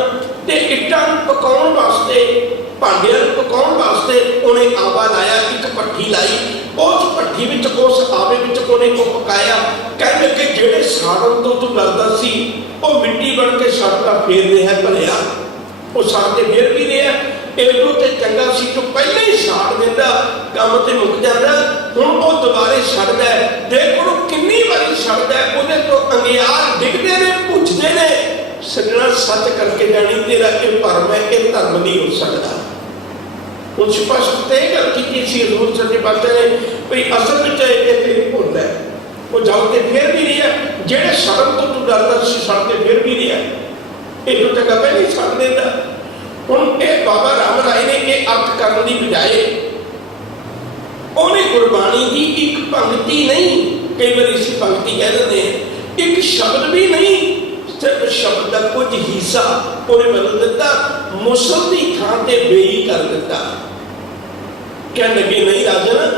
ਤੇ ਇੱਟਾਂ ਨੂੰ ਪਕਾਉਣ ਵਾਸਤੇ, ਭਾਂਡਿਆਂ ਨੂੰ ਪਕਾਉਣ ਵਾਸਤੇ ਉਹਨੇ ਆਵਾ ਲਾਇਆ, ਇੱਕ ਭੱਠੀ ਲਾਈ, ਉਸ ਭੱਠੀ ਵਿੱਚ ਉਸ ਆਵੇ ਵਿੱਚ ਉਹਨੇ ਉਹ ਪਕਾਇਆ। ਕਹਿੰਦੇ ਕਿ ਜਿਹੜੇ ਸਾੜਨ ਤੋਂ ਤੂੰ ਡਰਦਾ ਸੀ ਉਹ ਮਿੱਟੀ ਬਣ ਕੇ ਸੜਦਾ ਫੇਰ ਰਿਹਾ ਭਲਿਆ, ਉਹ ਸੜ ਤੇ ਫੇਰ ਵੀ ਰਿਹਾ। ਇਹਨੂੰ ਤੇ ਚੰਗਾ ਸੀ ਤੂੰ ਪਹਿਲਾਂ ਹੀ ਸਾੜ ਦਿੰਦਾ, ਕੰਮ ਤੇ ਮੁੱਕ ਜਾਂਦਾ। ਹੁਣ ਉਹ ਦੁਬਾਰੇ ਸੜਦਾ ਹੈ, ਦੇਖ ਉਹਨੂੰ ਕਿੰਨੀ ਵਾਰੀ ਸੜਦਾ ਹੈ, ਉਹਦੇ ਤੋਂ ਅੰਗਿਆਰ ਡਿੱਗਦੇ ਨੇ, ਪੁੱਛਦੇ ਨੇ। ਸੱਜਣਾ ਸੱਚ ਕਰਕੇ ਜਾਣੀ, ਤੇਰਾ ਇਹ ਭਰਮ ਹੈ, ਇਹ ਧਰਮ ਨਹੀਂ ਹੋ ਸਕਦਾ। ਹੁਣ ਸਪਸ਼ਟ ਤੇ ਗੱਲ ਕੀਤੀ ਸੀ ਹਜ਼ੂਰ ਸੱਚੇ ਪਾਤਸ਼ਾਹ ਨੇ ਵੀ ਅਸਲ ਵਿੱਚ ਇਹ ਤੇਰੀ ਭੁੱਲ ਹੈ। ਉਹ ਜਾਓ ਤੇ ਫਿਰ ਵੀ ਰਿਹਾ, ਜਿਹੜੇ ਸੜਨ ਤੋਂ ਤੂੰ ਡਰਦਾ ਸੀ ਸੜ ਕੇ ਫਿਰ ਵੀ ਰਿਹਾ, ਇਹਨੂੰ ਚੰਗਾ ਪਹਿਲਾਂ ਹੀ ਛੱਡ ਦਿੰਦਾ। ਹੁਣ ਇਹ ਬਾਬਾ ਰਾਮ ਰਾਏ ਨੇ ਇਹ ਅਰਥ ਕਰਨ ਦੀ ਬਜਾਏ ਉਹਨੇ ਗੁਰਬਾਣੀ ਦੀ ਇੱਕ ਪੰਕਤੀ ਨਹੀਂ, ਕਈ ਵਾਰੀ ਅਸੀਂ ਪੰਕਤੀ ਕਹਿ ਦਿੰਦੇ ਹਾਂ, ਇੱਕ ਸ਼ਬਦ ਵੀ ਨਹੀਂ, ਸਿਰਫ ਸ਼ਬਦ ਦਾ ਕੁਝ ਹਿੱਸਾ ਉਹਨੇ ਬਦਲ ਦਿੱਤਾ, ਮੁਸਲ ਦੀ ਥਾਂ ਤੇ ਬੇਈ ਕਰ ਦਿੱਤਾ। ਕਹਿਣ ਲੱਗੇ ਨਹੀਂ ਰਾਜਨ,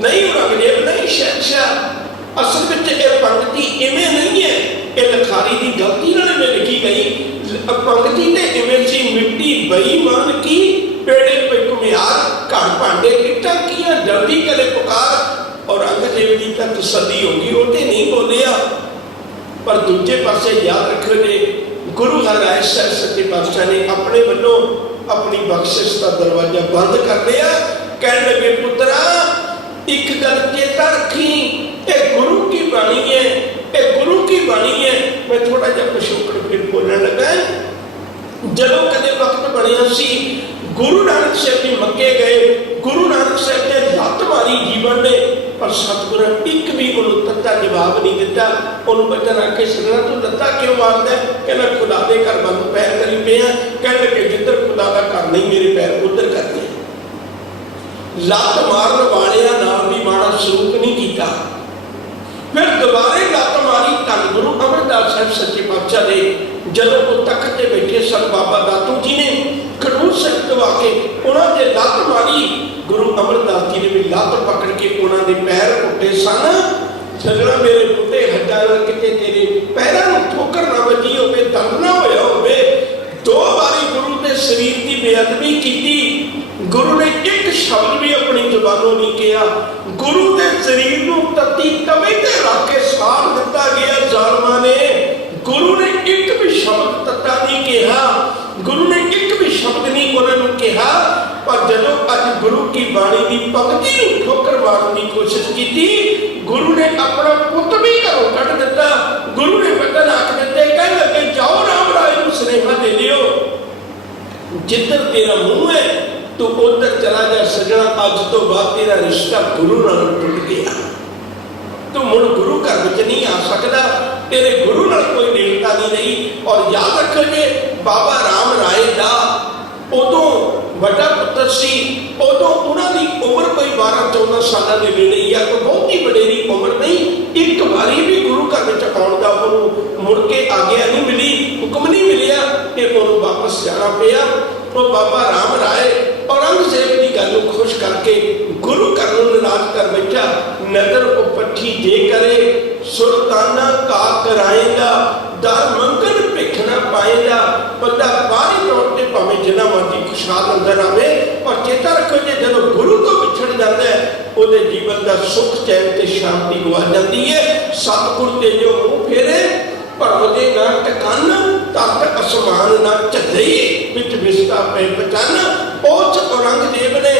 ਨਹੀਂ ਔਰੰਗਜ਼ੇਬ, ਨਹੀਂ ਸ਼ਹਿਨਸ਼ਾਹ, ਅਸਲ ਵਿੱਚ ਇਹ ਪੰਕਤੀ ਇਵੇਂ ਨਹੀਂ ਹੈ, ਇਹ ਲਿਖਾਰੀ ਦੀ ਗਲਤੀ ਨਾਲ ਇਵੇਂ ਲਿਖੀ ਗਈ। ਪੰਕਤੀ ਤੇ ਇਵੇਂ ਸੀ, ਮਿੱਟੀ ਬੇਈਮਾਨ ਕੀ ਪੇੜੇ ਪੇ ਘੁਮਿਆਰ, ਘਰ ਭਾਂਡੇ ਇੱਟਾਂ ਕੀਆਂ ਜਲਦੀ ਕਦੇ ਪੁਕਾਰ। ਔਰੰਗਜ਼ੇਬ ਦੀ ਤਾਂ ਤਸੱਲੀ ਹੋ ਗਈ, ਉਹ ਤੇ ਨਹੀਂ ਬੋਲਿਆ। ਪਰ ਦੂਜੇ ਪਾਸੇ ਯਾਦ ਰੱਖੋ ਨੇ ਗੁਰੂ ਹਰਿਰਾਏ ਸਾਹਿਬ ਸੱਚੇ ਪਾਤਸ਼ਾਹ ਨੇ ਆਪਣੇ ਵੱਲੋਂ ਆਪਣੀ ਬਖਸ਼ਿਸ਼ ਦਾ ਦਰਵਾਜ਼ਾ ਬੰਦ ਕਰ ਲਿਆ। ਕਹਿਣ ਲੱਗੇ ਪੁੱਤਰਾ ਇੱਕ ਗੱਲ ਚੇਤਾ ਰੱਖੀ, ਇਹ ਗੁਰੂ ਕੀ ਬਾਣੀ ਹੈ, ਇਹ ਗੁਰੂ ਕੀ ਬਾਣੀ ਹੈ। ਮੈਂ ਥੋੜਾ ਜਿਹਾ ਪਿਛੋਕੜ ਫਿਰ ਬੋਲਣ ਲੱਗਾ। ਜਦੋਂ ਕਦੇ ਵਕਤ ਬਣਿਆ ਸੀ, ਗੁਰੂ ਨਾਨਕ ਸਾਹਿਬ ਜੀ ਮੱਕੇ ਗਏ, ਗੁਰੂ ਨਾਨਕ ਸਾਹਿਬ ਨੇ ਲੱਤ ਮਾਰੀ ਜੀਵਨ ਨੇ, ਪਰ ਸਤਿਗੁਰਾਂ ਇੱਕ ਵੀ ਉਹਨੂੰ ਤੱਤਾ ਜਵਾਬ ਨਹੀਂ ਦਿੱਤਾ। ਉਹਨੂੰ ਬੱਚਾ ਰੱਖ ਕੇ ਸੁਣਿਆ, ਤੂੰ ਲੱਤਾਂ ਕਿਉਂ ਮਾਰਦਾ? ਕਹਿੰਦਾ ਖੁਦਾ ਦੇ ਘਰ ਵੱਲ ਪੈਰ ਕਰੀ ਪਿਆ। ਕਹਿਣ ਲੱਗੇ ਜਿੱਧਰ ਖੁਦਾ ਦਾ ਘਰ ਨਹੀਂ, ਮੇਰੇ ਪੈਰ ਉੱਧਰ ਕਰਦੇ। ਲੱਤ ਮਾਰਨ ਵਾਲਿਆਂ ਨਾਲ ਵੀ ਮਾੜਾ ਸਲੂਕ ਨਹੀਂ ਕੀਤਾ। ਫਿਰ ਦੁਬਾਰੇ ਲੱਤ ਮਾਰੀ। ਧੰਨ ਗੁਰੂ ਅਮਰਦਾਸ ਸਾਹਿਬ ਸੱਚੇ ਪਾਤਸ਼ਾਹ ਦੇ ਜਦੋਂ ਉਹ ਤਖਤ ਤੇ ਬੈਠੇ ਸਨ, ਬਾਬਾ ਦਾਤੂ ਜੀ ਨੇ ਖਡੂਰ ਸਾਹਿਬ ਦਵਾ ਕੇ ਉਹਨਾਂ ਦੇ ਲੱਤ ਮਾਰੀ। ਗੁਰੂ ਅਮਰਦਾਸ ਜੀ ਨੇ ਵੀ ਲੱਤ ਪਕੜ ਕੇ ਉਹਨਾਂ ਦੇ ਪੈਰ ਪੁੱਟੇ ਸਨ। सजना मेरे बुढ़े हड्डां नाल किते तेरे पैरां नूं ठोकर ना वजी होवे, दर्द ना होया होवे। 2 बारी गुरु ने शरीर की बेअदबी की, गुरु ने एक शब्द भी अपनी जुबानों नहीं किया। गुरु के शरीर को तत्ती तवे ते रख के साड़ दिता गया जालमां ने। गुरु ने एक भी शब्द तत्ता नहीं कहा, गुरु ने एक भी शब्द नहीं उन्होंने कहा। पर जदों अज गुरु की बाणी की पंक्ति नूं ठोकर मारने की कोशिश की, गुरु ने अपना पुत भी घरों कढ़ दिता। गुरु ने बटन आख दिते, कह लगे जाओ राम राय नूं सुनेहा दे दिओ, जिधर तेरा मुंह है तू उधर चला जा सजना, अज तो बाद तेरा रिश्ता गुरु नाल टुट गया। तू मुड़ गुरु घर विच नहीं आ सकता, तेरे गुरु नाल कोई नेड़ता नहीं रही। और याद रखो जे बाबा राम राय दा उदों बड़ा पुत्र सी, उदों उन्होंने उम्र कोई 12-14 साल के नेड़े या कोई बहुत ही वडेरी उम्र नहीं। एक बारी भी गुरु घर में आने का उन्होंने मुड़ के आग्या नहीं मिली, हुक्म नहीं मिलिया कि उन्होंने वापस जाना पिया। तो बाबा राम राय औरंगजेब की गल खुश करके गुरु घर नाराज कर बैठा। नजर उपठी जे करे सुल्ताना का कराएगा, दर मंगन भिख ना पाएगा। बंदा बाहरी तौर पर भावें जिन्ना मर्जी खुशहाल अंदर आवे, पर चेता रखो जे जब गुरु तो विछड़ जाता है उहदे जीवन का सुख चैन ते शांति गवा जाती है। सतगुर ते जो मुंह फेरे भरवदे ना टकाना, तख्त आसमान ना झदई विच विसता पे बचाना। उस औरंगजेब ने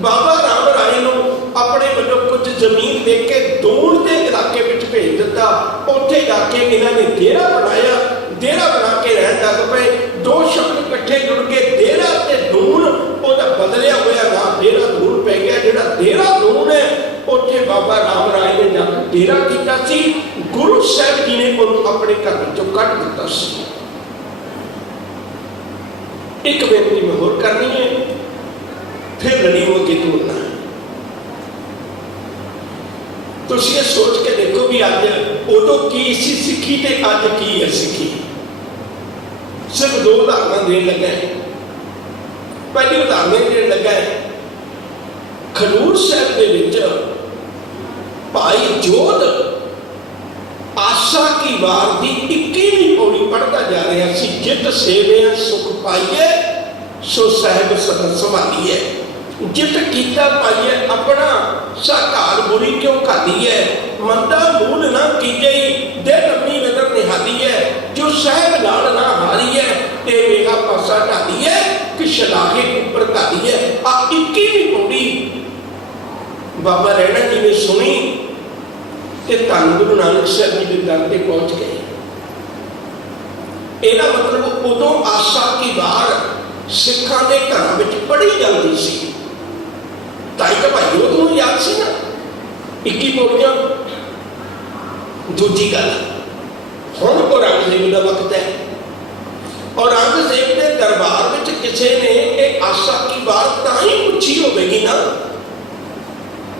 बाबा राम राय नूं अपने वालों कुछ जमीन दे के दूर के इलाके में भेज दिता। उत्थे जाके इन्हां ने डेरा बनाया, डेरा बना के रहन लग पे। 2 शब्द इकट्ठे जुड़ के डेरा ते दून, ओहदा बदलिया होया नाम डेरा दून पै गया। जिहड़ा डेरा दून है उत्थे बाबा राम राय ने जाके डेरा कीता सी। गुरु साहब जी ने उन्होंने अपने घर विचों कढ दिता सी। एक बेनती मैं होर करनी है, फिर लड़ी हो के तुरना है। तुसीं सोच के देखो भी अज उदों की सी सिक्खी ते अज की है सिक्खी। सिर्फ 2 उदाहरण देन लगा है। पहली उदाहरण देन लगा है, खडूर साहब दे विच भाई जोध आशा की वार की 21वीं पौड़ी पढ़ता जा रहा सी। जित सेविया सुख पाइए सो साहब सदा संभालीए, जित कीता पाइए अपना साकार बुरी क्यों खादी है। मंदा मूल ना कीजई दे लम्मी नजर निहाली है, जो साहब नाल ना हारी है ते मेरा पासा ढाली है कि शलाहे ऊपर ढाली है। आ 21वीं पौड़ी बाबा रैणा जी ने सुनी ते धन गुरु नानक साहब जी के दर पे पहुंच गए। ਇਹਦਾ मतलब उदों आशा की वार सिखा के घर में पढ़ी जाती सी। ताई तो भाई उदों याद सी ना 21 पौड़ियां। दूजी गल हुण औरंगजेब का वक्त है। औरंगजेब के दरबार में किसी ने एक आशा की वार तां ही पूछी होगी ना,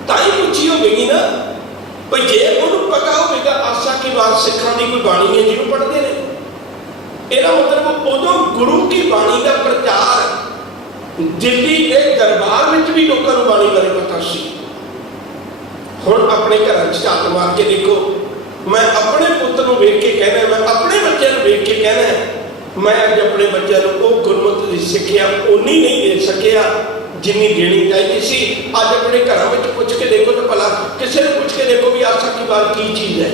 तां ही पूछी होगी ना भाई जे उन्होंने पता होगा आशा की वार सिखा की कोई बाणी है जिन्होंने पढ़ते हैं। ਇਹਦਾ मतलब उदों गुरु की बाणी का प्रचार दिल्ली के दरबार में भी लोगों को बाणी बारे पता सी। हुण अपने घर झात मार के देखो, मैं अपने पुत्र को वेख के कहना, मैं अपने बच्चे को वेख के कहना, मैं अज अपने बच्चों को वो गुरमत की सिक्ख्या उन्नी नहीं दे सकिया जिन्नी देनी चाहिए सी। अज अपने घरों में पूछ के देखो तो भला किसी ने पूछ के देखो भी आशा की बात की चीज़ है।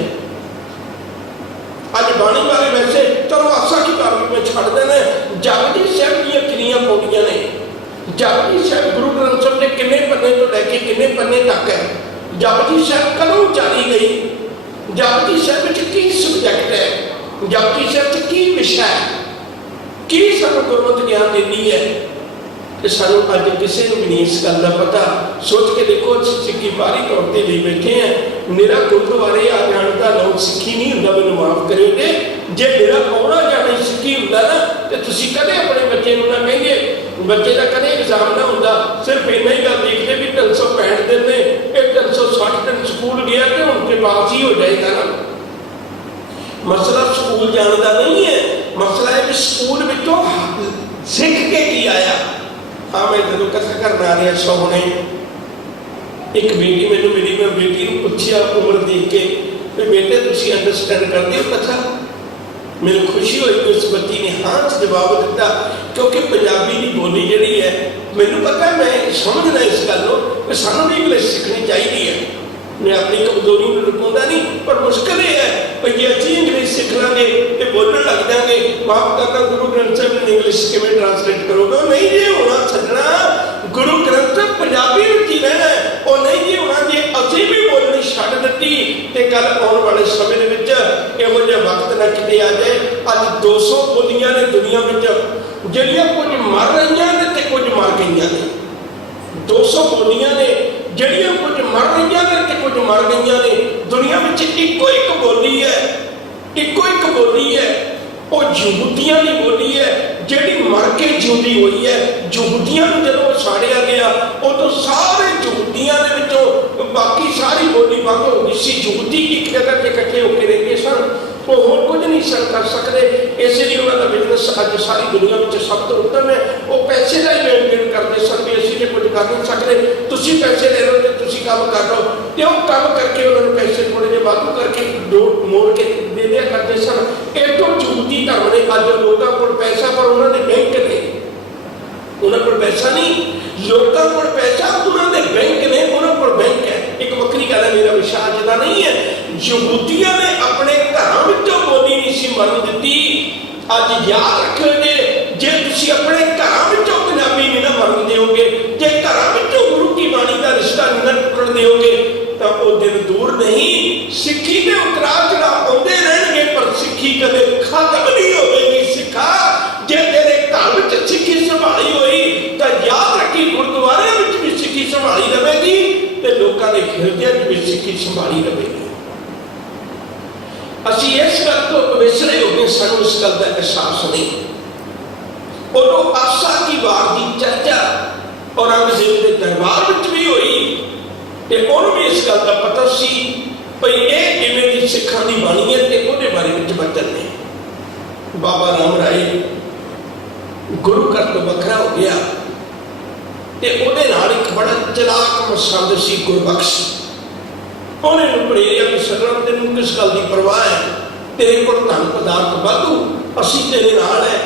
अज बाणी बारे वैसे चलो आशा की बात भी मैं छड़ देना। जपजी साहब दी कितनी पौड़ियां ने, जपजी साहब गुरु ग्रंथ साहब ने किन्ने पन्ने तो लैके किन्ने पन्ने तक है, जपजी साहब कदों उचारी गई, जपजी साहब की सबजैक्ट है, जपजी साहब की विषय है, की सानू गुरमत ज्ञान देती है। सानू अज किसी को भी नहीं इस गल का पता। सोच के देखो सिक्खी बाहरी तौर पर ले बैठे हैं, मेरा गुरुद्वारे आ जाने का नाम सिक्खी नहीं होंगे। मैंने माफ करोगे जे मेरा आना जाना ही सिक्खी होंगे ना तो तुम कदे अपने बच्चे को ना कहेंगे, बच्चे का कदे एग्जाम ना होंगे। सिर्फ इन्ना ही गल देखते भी 365 दिन ने, 360 दिन स्कूल गया तो उनके पास ही हो जाएगा ना। मसला स्कूल जाने का नहीं है, मसला है कि स्कूल में सीख के की आया। हाँ मैं जो कथा करना आ रहा सोने एक बेटी मैंने मिली, मैं बेटी को पूछा उम्र देख के भी बेटे तुम अंडरस्टैंड करते हो कथा? मैंने खुशी हुई कि उस बच्ची ने हाँ जवाब दिता, क्योंकि पंजाबी की बोली जी है मैंने पता है, मैं समझना इस गलों कि सानू भी इंग्लिश सीखनी चाहिए है। मैं अपनी कमजोरी में लुटाऊंगा नहीं, पर मुश्किल ये है कि जे असीं इंग्लिश सीख लांगे तो बोलने लग जाएंगे, माफ करना गुरु ग्रंथ साहिब ने इंग्लिश किवें ट्रांसलेट करोगे? नहीं जी होना छड्डना, गुरु ग्रंथ पंजाबी में ही रहना है, और नहीं जी होना जे असीं भी बोलनी छड्ड दित्ती ते कल आने वाले समय दे विच इहो जिहा वक्त ना किते आ जाए। अज 200 बोलियां ने दुनिया में जिहड़ियां कुछ मर रहीआं ने ते कुछ मर गईआं ने। 200 बोलियां ने जिहड़ियां कुछ मर रहीआं ने ते कुछ मर गईआं ने। दुनिया में इक्को एक बोली है, इक्को एक बोली है, वो यहूदियां की बोली है जिहड़ी मर के जिउंदी हुई है। यहूदियां नूं जदों साड़िया गया उदों सारे यहूदियां दे विचों बाकी सारी बोली बंद हो गई सी। यहूदी एक जगह ते इकट्ठे होकर रहते सन, वो होर कुछ नहीं सन कर सकते, इसलिए उन्होंने बिजनेस अज सारी दुनिया में सब तो उत्तम है। वो पैसे का ही लेन देन करते सन भी असीं कुछ कर नहीं सकते, तुसीं पैसे ले लो तो तुसीं काम कर लो, तो वो काम करके उन्होंने पैसे थोड़े जे वाधू करके मोड़ के दे दिया करते सन। एडो यहूदी धर्म ने अज लोगों को पैसा, पर उन्होंने बैंक ने, उन्होंने को पैसा नहीं, लोगों को पैसा, उन्होंने बैंक ने, उन्होंने को बैंक है। एक वक्री गल है, मेरा विषय अज का नहीं है। यहूदियों ने अपने घरों में बोली नहीं सी मरन दी। अज याद रखो जे तुसीं अपने घरों में पंजाबी नहीं ना मरन दोगे, जे घरों में गुरु की बाणी का रिश्ता नहीं ना टुटन दोगे, तो वो दिन दूर नहीं, सिक्खी के उतराव चढ़ाव आते रहेंगे, पर सिक्खी कदे खत्म नहीं होगी। सिखा जे तेरे घर में सिक्खी संभाली हुई तो याद रखी गुरुद्वारे में भी सिक्खी संभाली रहेगी, तो लोगों के हिरदे में भी सिक्खी संभाली रहेगी। असी इस गल तो विसरे हो गए, सानू इस गल का एहसास नहीं। उदों आसा की वार की चर्चा औरंगजेब के दरबार में भी हुई, तो उन्होंने भी इस गल का पता सी भाई ये इवें दी सिखां दी बाणी है, तो उहदे बारे में वचन ने। बाबा राम राय गुरु घर तो वखरा हो गया, तो उहदे नाल एक बड़ा चलाक मसंद सी गुरबख्श। उन्हें प्रेरिया कि सरम तेन किस गल की परवाह है, तेरे को धन पदार्थ वाधू, असी तेरे नाल है,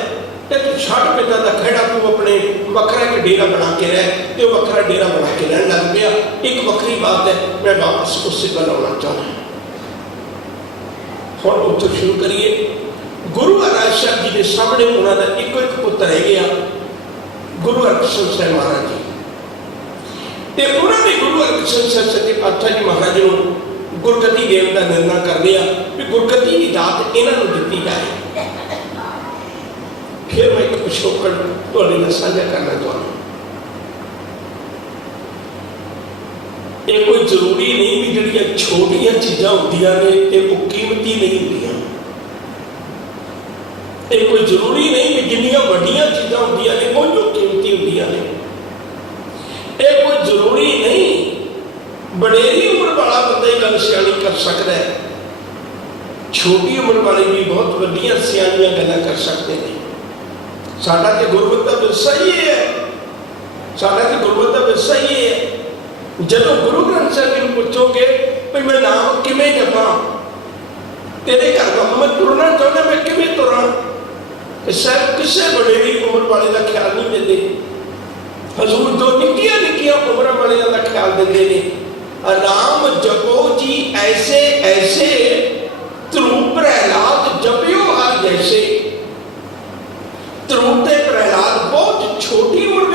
तो तू छड़ पिता का खेड़ा, तू अपने वखरा एक डेरा बना के रह। तो वखरा डेरा बना के रहन लग गया। एक वक्री बात है, मैं वापस उससे गल आना चाहना। हम उत्तर शुरू करिए। गुरु हरराज साहब जी के सामने उन्होंने इको एक पुत्र रह गया, गुरु हरकृष्ण साहब महाराज जी। ते उन्होंने गुरु हरकृष्ण साहब सच्चे पातशाह जी महाराज को गुरगति देने का निर्णय कर लिया कि गुरगति की दात इन्हों दी जाए। फिर मैं एक पिछोकड़ तुहाडे नाल साझा करना चाहूँगा। ये कोई जरूरी नहीं भी जिहड़ियां छोटियां चीज़ां होंदियां ने ते वो कीमती नहीं होंदियां। ये कोई जरूरी नहीं भी जिन्नियां वड्डियां चीज़ां होंदियां ने वो जो कीमती होंदियां ने। ये कोई जरूरी नहीं वडेरी उम्र वाला बंदा ही गल सियाणी कर सकता है, छोटी उम्र वाले भी बहुत वड्डियां सियाणियां गल्लां कर सकते हैं। साडा ते गुरमत दा विरसा ही है, साडा ते गुरमत दा विरसा ही है। जदों गुरु ग्रंथ साहिब जी पूछोगे भाई मैं नाम किवें जपां, तेरे घर का मैं तुरना चाहना, मैं किवें तुरां, शायद किसी वडेरी उम्र वाले का ख्याल नहीं देते। हजूर दो निक्कियां निक्कियां उम्र वाले का ख्याल देते हैं। नाम जपो जी ऐसे ऐसे, ध्रुव प्रहलाद जपियो हर जैसे। ध्रुव ते प्रहलाद बहुत छोटी उम्र में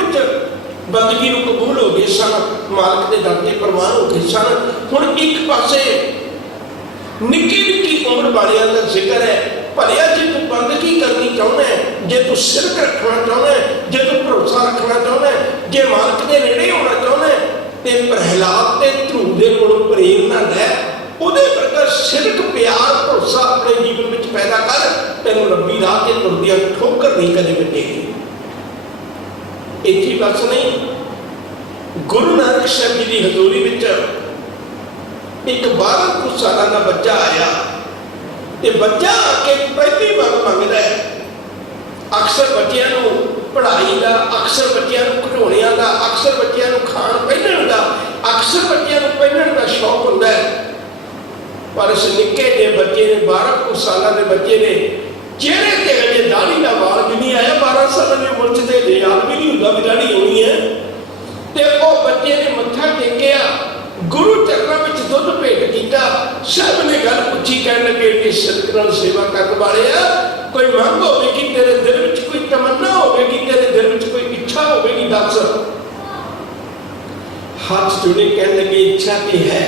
बंदगी को कबूल हो गए सन, मालक के दर ते प्रवान हो गए सन। हुण एक पासे निक्की निक्की उम्र वालियां का जिक्र है। भलिया जे तू बंदगी करनी चाहना है, जे तू सिरक रखना चाहना है, जे तू भरोसा रखना चाहना है, जे मालक के नेड़े होना चाहना है, तो प्रहलाद ते ध्रुव दे कोलों प्रेरणा लै। उहदे वर्गा सिरक प्यार भरोसा अपने जीवन में पैदा कर, तेनों रब्बी राह ते तुरदियां ठोकर नहीं कदे वजेगी। इत्थे बस नहीं, गुरु नानक साहब जी की हजूरी में एक 12 साल का बच्चा आया, तो बच्चा आके पहली बार मंगता है। अक्सर बच्चों को पढ़ाई का, अक्सर बच्चों को खिडौणियां का, अक्सर बच्चों को खाण पहनण का अक्सर बच्चों को पहनने का शौक होता है, पर इस निक्के जे बच्चे ने 12 कुछ साल के बच्चे ने चेहरे से अजे दाढ़ी का वाल भी नहीं आया, 12 साल की उम्र से याद भी नहीं होता भी दाढ़ी होनी है। तो वह बच्चे ने मत्था टेकिया, गुरु चरणों में दुध भेंट किया। सब ने गल पूछी, कह लगे सदक नाल सेवा करने वाले आ, कोई मंग होगी तेरे दिल में, कोई तमन्ना होगी तेरे दिल में, कोई इच्छा होगी, दस। हाथ जुड़े, कह लगे इच्छा की है,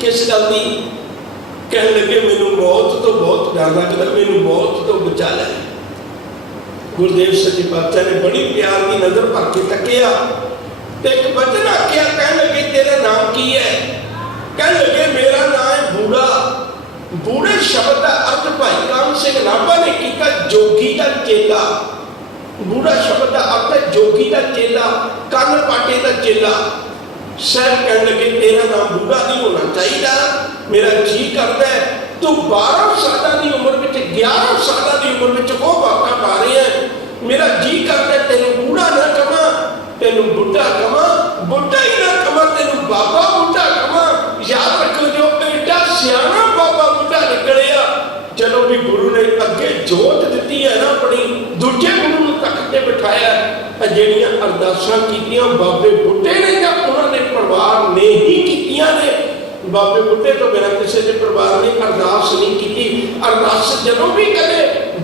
किस गल की? कह लगे मैनू मौत तो बहुत डर लगता, मैनू मौत तो बचा लै। गुरुदेव सच्चे पातशाह ने बड़ी प्यार की नजर भर के तकिया, एक वचन आख्या, कह लगे तेरा नाम की है? कह लगे मेरा नाम है बूढ़ा। बूढ़े शब्द का अर्थ भाई काम सिंह नाभा ने किया जोगी का चेला। बूढ़ा शब्द का अर्थ है जोगी का चेला, कन पाटे का चेला। सर कह लगे तेरा नाम बूढ़ा नहीं होना चाहिए, मेरा जी करता है तू 12 साल की उम्र में 11 साल की उम्र में वो बातें पा रहे हैं, मेरा जी करता है तेन बूढ़ा ना कमा, तेन बुढ़ा कमा, बुढ़ा ही ना कमा, तेन बाबा बुढ़ा कमा। याद रखो जो एडा सियाना बाबा बुढ़ा निकले। चलो भी गुरु ने अगे जोत दी है ना अपनी, दूजे गुरु तख्त ते बिठाया। ਜਿਹੜੀਆਂ ਅਰਦਾਸਾਂ ਕੀਤੀਆਂ बाबे बुढ़े ने या उन्होंने परिवार ने ही कीतियां ने। बाबे बुढ़े तो बिना किसी के परिवार ने अरदास नहीं की। अरदास जदों भी करे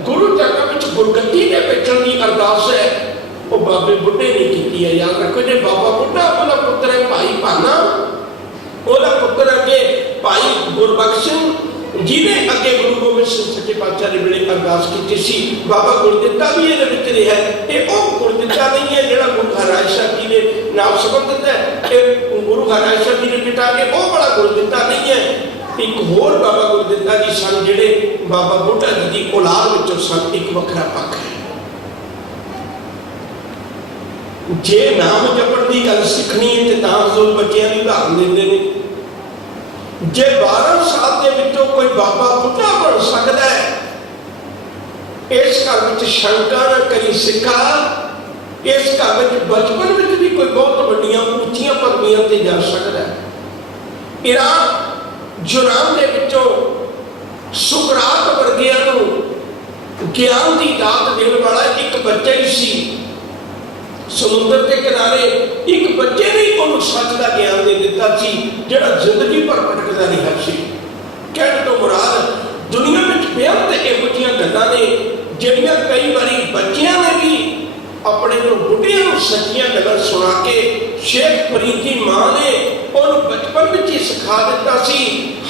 गुरु चरणों में गुरगद्दी के बैठने की अरदास है, वो बाबे बुढ़े ने की है। याद रखो जो बाबा बुढ़ा ओदा पुत्र है भाई भाना, ओदा पुत्र अगे भाई गुरबख्श सिंह जिन्हें अगे गुरु गोबिंद सिंह सच्चे पातशाह ने वेले अरदास की सी। बाबा गुरदित्ता भी ये रहा है, ये गुरदित्ता नहीं है जो गुरु हरराज शाह जी ने नाम संबंधित है। ये गुरु हरराज शाह जी ने बिठा के वो बड़ा गुरदित्ता नहीं है। एक होर बाबा गुरदित्ता जी सन जिहड़े बाबा बुढ़ा जी की औलाद विचों सन। एक वखरा पक्ष है, जे नाम जपण की गल सीखनी है तो हजूर बच्चों की उदाहरण देंगे ने। जे 12 साल के विचों कोई बाबा बुढ़ा बन सकता है, इस घर में शंका न करी सिखा। इस घर में बचपन में भी कोई बहुत बड़ियां ऊंचियां पदवियां ते जा सकता है। ईरान जुरान के विचों सुकरात वर्गियां नूं ज्ञान की दात देने वाला एक बच्चा ही सी। समुद्र के किनारे एक बच्चे ने उन्होंने सच का ज्ञान दे दिता सी, जिहड़ा जिंदगी भर भटकदा रहा सी। कहने तो मुराद दुनिया में बेअंत इहो जिहियां गल्लां ने जिहड़ियां कई बारी बच्चियां ने भी अपने को बुढ़ियां नूं सच्चियां गल्लां सुना के शेख फरीद की मां ने उन्होंने बचपन में ही सिखा दिता सी।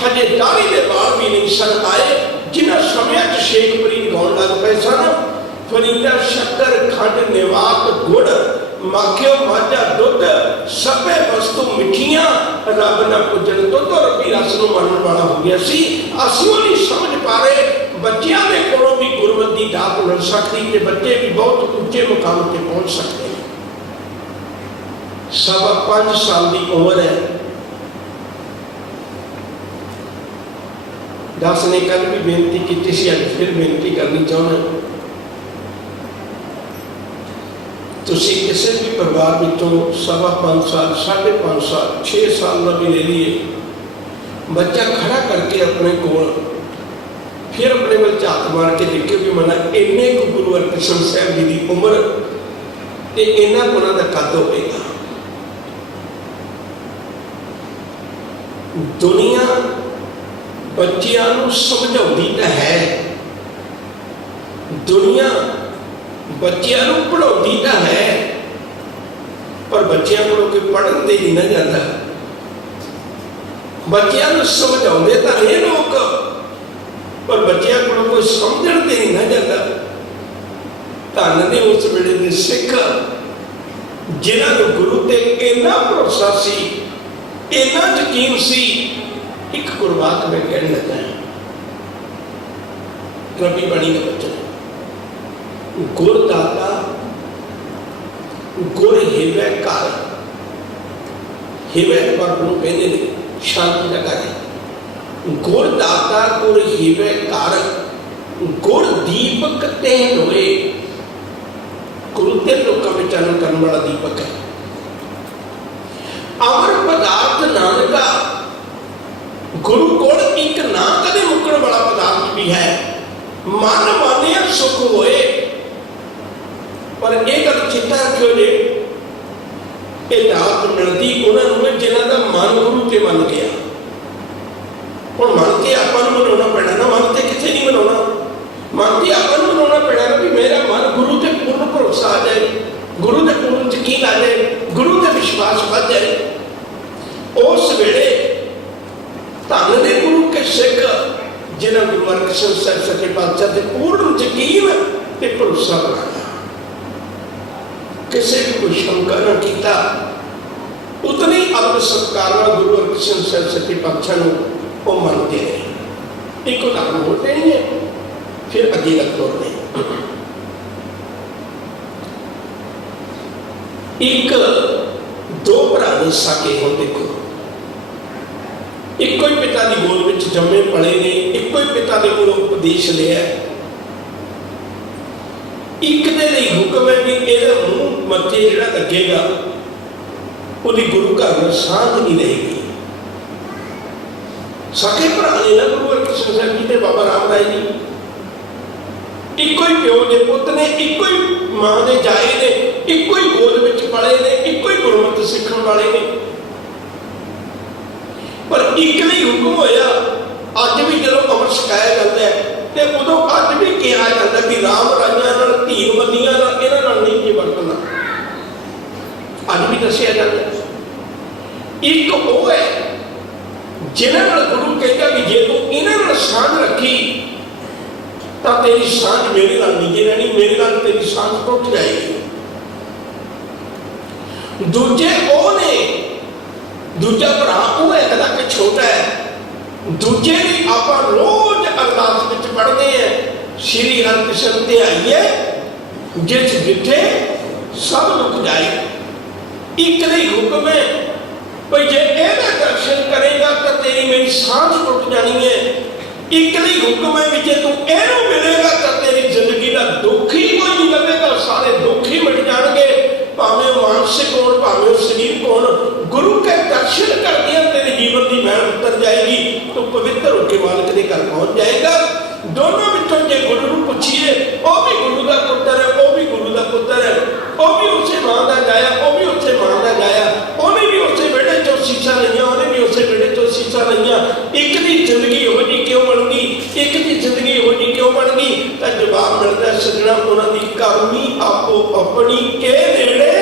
हजे दाढ़ी के बाल भी नहीं सन आए जिन्हां समयां च शेख फरीद गाउण लग पे सन। फरीदा शक्कर खंड निवात गुड़ माखियो माजा दुध सबे वस्तु मिठियां रब ना पुजन तो रबी रस नूं मनण वाला हो गया सी। असीं नहीं समझ पा रहे बच्चों के कोलों भी गुरमत की दात मिल सकती है, बच्चे भी बहुत ऊंचे मुकाम पर पहुंच सकते हैं। 5.25 साल की उम्र है। 10 ने कल भी बेनती की सी, अज फिर बेनती करनी चाहना। तुसी किसी भी परिवार विचों 5.25 साल 5.5 साल 6 साल का भी ले लीए, बच्चा खड़ा करके अपने कोल फिर अपने वाल झात मार के देखे भी मना इन्ने को गुरु हरकृष्ण साहब जी की उम्र ते इन्ना गुणा का कद होगा। दुनिया बच्चों को समझाती तो है, दुनिया बच्चों को पढ़ाती तो है, पर बच्चों को कोई पढ़न दे नहीं ना जाता। बच्चों को समझाते तो नहीं लोग, पर बच्चों को कोई समझण दे नहीं ना जाता। धन ने उस वेले के सिख जिन्होंने गुरु ते इन्ना भरोसा सी, इन्ना यकीन सी। एक गुरबात में कहने लगा रबी बाणी का बच्चा, गुरदाता गुर हिवे घर, हिवे पर कहते हैं शांति का घर है। गुरदाता गुर हिवे घर, गुर दीपक तेन होए। गुरु 3 लोगों में चालन करने वाला दीपक है। अमर पर यह गल चेता रखियो जे ये दात मिलती उन्होंने जिन्हों का मन गुरु से मन गया। हम मन के आपको मना पैना ना, मन से किसी नहीं मना, मन से आपको मना पैना ना भी मेरा मन गुरु से पूर्ण भरोसा आ जाए, गुरु से पूर्ण यकीन आ जाए, गुरु से विश्वास बढ़ जाए। उस वेले धन ने गुरु के सिख जिन्हें गुरु अर्जन साहिब सच्चे पातशाह से पूर्ण यकीन ते भरोसा बनाया, किसी भी कोई शंका न किया, उतनी अदब सत्कार गुरु अर्जन साहिब सच्चे पातशाह को मानते रहे। एक उदाहरण होते ही है, फिर अगे लग रहे। एक दो भरा ने साके हो, देखो एको ही पिता की गोद में जम्मे पले ने, एको ही पिता के कोलों उपदेश लिया, एक दे लिए हुक्म है भी ਇਹਦਾ ਮੂੰਹ ਮੱਥੇ ਜਿਹੜਾ ਲੱਗੇਗਾ ਉਹਦੀ ਗੁਰੂ ਘਰ ਨਾਲ ਸਾਂਝ नहीं रहेगी। सके भरा ने ना गुरु अर्जन साहिब जी ते बाबा राम राय जी, इको ही प्यो के पुत ने, इको ही मां के जाए ने, इको ही गोद में पले ने, इको ही गुरमत सीखण वाले ने, पर एक नहीं हुक्म होया। अज भी जो अमर छकाया जाता है तो उदों अज भी कहा जाता कि राम राइया धीर बंदियां इन्हां नहीं जी वरतना, अज भी दसिया जाता। एक वो है जिन्होंने गुरु कहता भी जे तू इन्होंने सांझ रखी तो तेरी सांझ मेरे नाल नहीं रहनी, मेरे नाल तेरी सांझ टुट जाएगी। दूजे वो ने, दूजा भरा वो है कहता कि छोटा है, दूजे भी आप रोज अरदास में पढ़ते हैं श्री हरकृष्ण ते आइए जिस जिथे सब रुक जाए। एक नहीं हुक्म है भाई जे एदा दर्शन करेगा तो तेरी मेरी सांस टुट जानी है। एक नहीं हुक्म है भी जे तू एनू मिलेगा तो तेरी जिंदगी का दुख ही कोई नहीं लगेगा, सारे दुख ही मिट जाएंगे, भावें मानसिक हो भावें शरीर हो। गुरु के दर्शन कर दिया तेरे जीवन की मैल उतर जाएगी, तो पवित्र होकर मालिक के घर पहुंच जाएगा। दोनों विचों जे गुरु को पूछिए, वह भी गुरु का पुत्र है, वह भी गुरु का पुत्र है, वह भी उसे मां का जाया, वह भी उसे मां का जाया, उन्हें भी उसे बेटे चो शीशा लिया, उन्हें भी उसे बेटे चो शीशा लिया। एक की जिंदगी हो जी क्यों बन गई, एक की जिंदगी हो जी क्यों बन गई? तो जवाब मिलता है सजना उन्होंने करनी आपो अपनी के नेड़े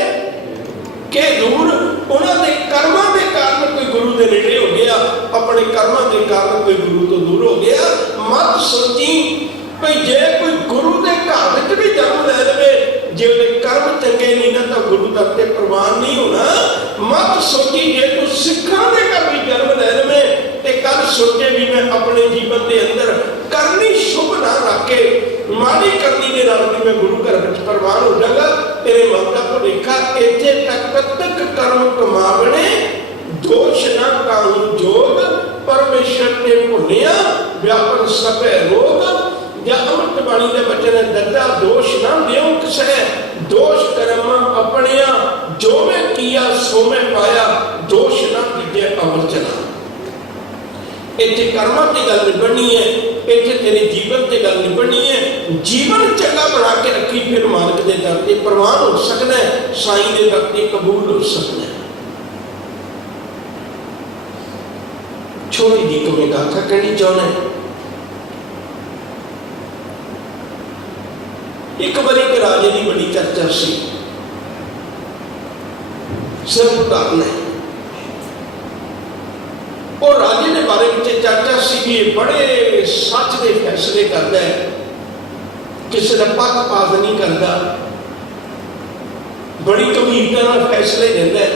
के दूर, उन्होंने कर्मां के कारण कोई गुरु के नेड़े हो गया, अपने कर्मां के कारण कोई गुरु तो दूर हो गया। मत सोची भाई जे कोई गुरु के घर भी जन्म ले ले, जे कर्म चंगे नहीं ना तो गुरु का ते प्रवान नहीं होना। मत सोची जे तू सिखां दे घर भी जन्म ले ले ते कल सोचे भी मैं अपने जीवन के अंदर करनी शुभ ना रख के माड़ी करनी के नाल भी मैं गुरु घर विच प्रवान हो जाऊंगा। तेरे मन का भुलेखा, इत्थे तक कर्म कमावणे दोष ना काहू जोग, परमेश्वर ने भुलिया व्यापन सभे रोग। या अमृत बाणी के बचन है दद्दा दोष ना देओ किसे, दोष कर्म अपनिया जो मैं किया सो मैं पाया, दोष ना दीजिए अवचना। इतने कर्मां की गल निबड़नी है, इतने तेरे जीवन की गल निबड़नी है। जीवन चंगा बना के रखी, फिर मालिक के दर से प्रवान हो सकता है, साईं के दर से कबूल हो सकता है। छोटी जी को मैं गाथा कहनी चाहना है। एक बार एक राजे की बड़ी चर्चा सी, सिर्फ उदाहरण है। और राजे के बारे में चर्चा सी कि बड़े सच के फैसले करता है, किसी का पक्षपात नहीं करता, बड़ी गंभीरता फैसले देता है,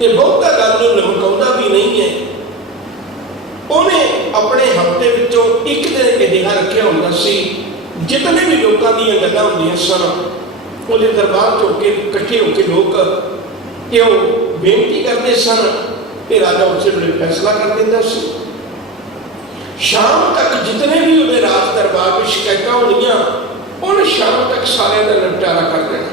ये बहुता गल लमकाउंदा भी नहीं है। उन्हें अपने हफ्ते विचों एक दिन अजिहा रखा होंदा सी, जितने भी लोगों दी गल्लां होंदियां सन उहदे दरबार च होके इकट्ठे होकर लोग क्यों बेनती करते सन, ते राजा उस वेले फैसला कर दिंदा सी। शाम तक जितने भी उहदे राज दरबार में शिकायतां होणियां, उन्हें शाम तक सारे का निपटारा कर देना।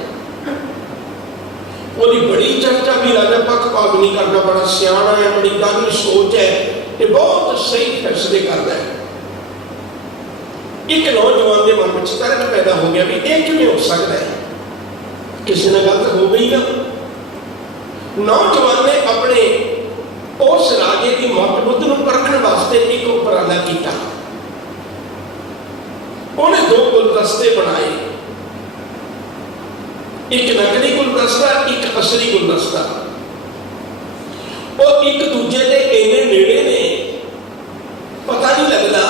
उहदी बड़ी चर्चा भी राजा पक्षपात नहीं करता, बड़ा सियाणा है, बड़ी दानी सोच है, ये बहुत सही फैसले करता है। एक नौजवान के मन में तर्क पैदा हो गया भी यह किवें हो सकता है, किसी ने गलत हो गई ना। नौजवान ने अपने उस राजे की मत बुद्ध को परखने वास्ते एक उपराला किया। उन्हें दो गुलदस्ते बनाए, एक नकली गुलदस्ता, एक असली गुलदस्ता। और एक दूजे के इन्ने नेड़े ने पता नहीं लगता,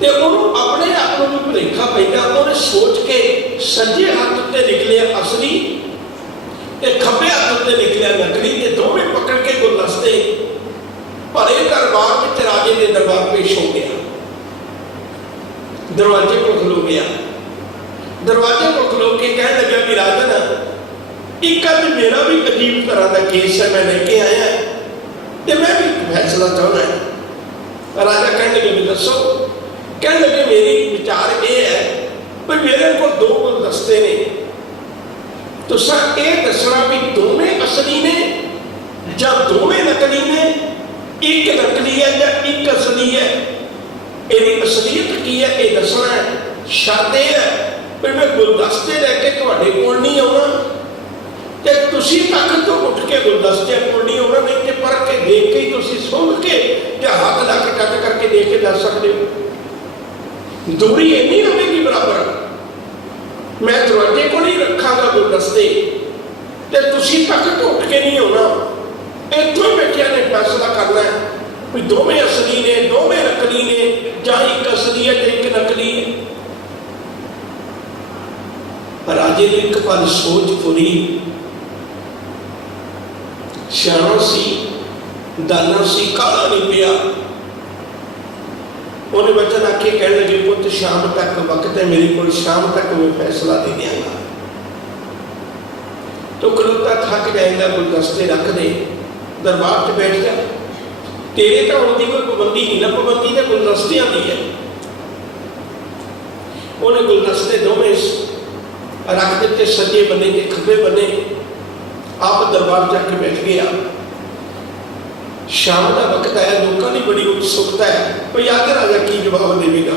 तो उन्होंने अपने आप को भी भुलेखा पैदा। उन्हें सोच के सज्जे हाथ उत्ते लिख लिया असली, खब्बे हाथ उत्ते लिख लिया नकली, दोवें पकड़ के गुलदस्ते भरे दरबार में राजे के दरबार पेश हो गया। दरवाजे को खलो गया, दरवाजे को खलो के कह लगा कि राजन एक अज मेरा भी अजीब तरह का केस है, मैं लेके आया तो मैं भी फैसला चाहना है। राजा कहने लगे भी दसो। कह लगे मेरी विचार ये है भाई मेरे को दो गुलदस्ते ने, तुसा ये दसना भी दोवें असली ने या दोवें नकली ने, एक नकली है या एक असली है। यदि असलीयत की है ये दसना है। शर्त यह है भाई मैं गुलदस्ते लैके तुहाडे कोल नहीं आउणा ते तुसी तक तो उठ के गुलदस्ते कोल नहीं आउणा, नहीं ते पर के देख के ही तुसी सुन के या हाथ ला के टच करके देख के दस सकते हो। दूरी इन्नी रहेगी बराबर। मैं दरवाजे को नहीं रखांगा गुलदस्ते ते तुसी तक तो उठ के नहीं आउणा। इत्थों ही बैठिया ने फैसला करना है भी दोवें असली ने, दोवें नकली ने, या एक असली है एक नकली है। राजे ने एक पल सोच पूरी, सियाणा सी, दाना सी, काला नहीं पिया। उन्हें वचन आके कहने लगे पुत्र शाम तक वक्त है मेरे को, शाम तक मैं फैसला दे देंगा। तो खलोता थक जाएगा, गुलदस्ते रख दे, दरबार से बैठ जा। तेरे तो उनकी कोई पाबंदी नहीं ना, पाबंदी तो गुलदस्तियां की है। उन्हें गुलदस्ते दोवें रख दिते, सज्जे बने के खब्बे बने। आप दरबार जाके बैठ गया। शाम का वक्त आया, लोगों की बड़ी उत्सुकता है कोई आगे राजा की जवाब देगा,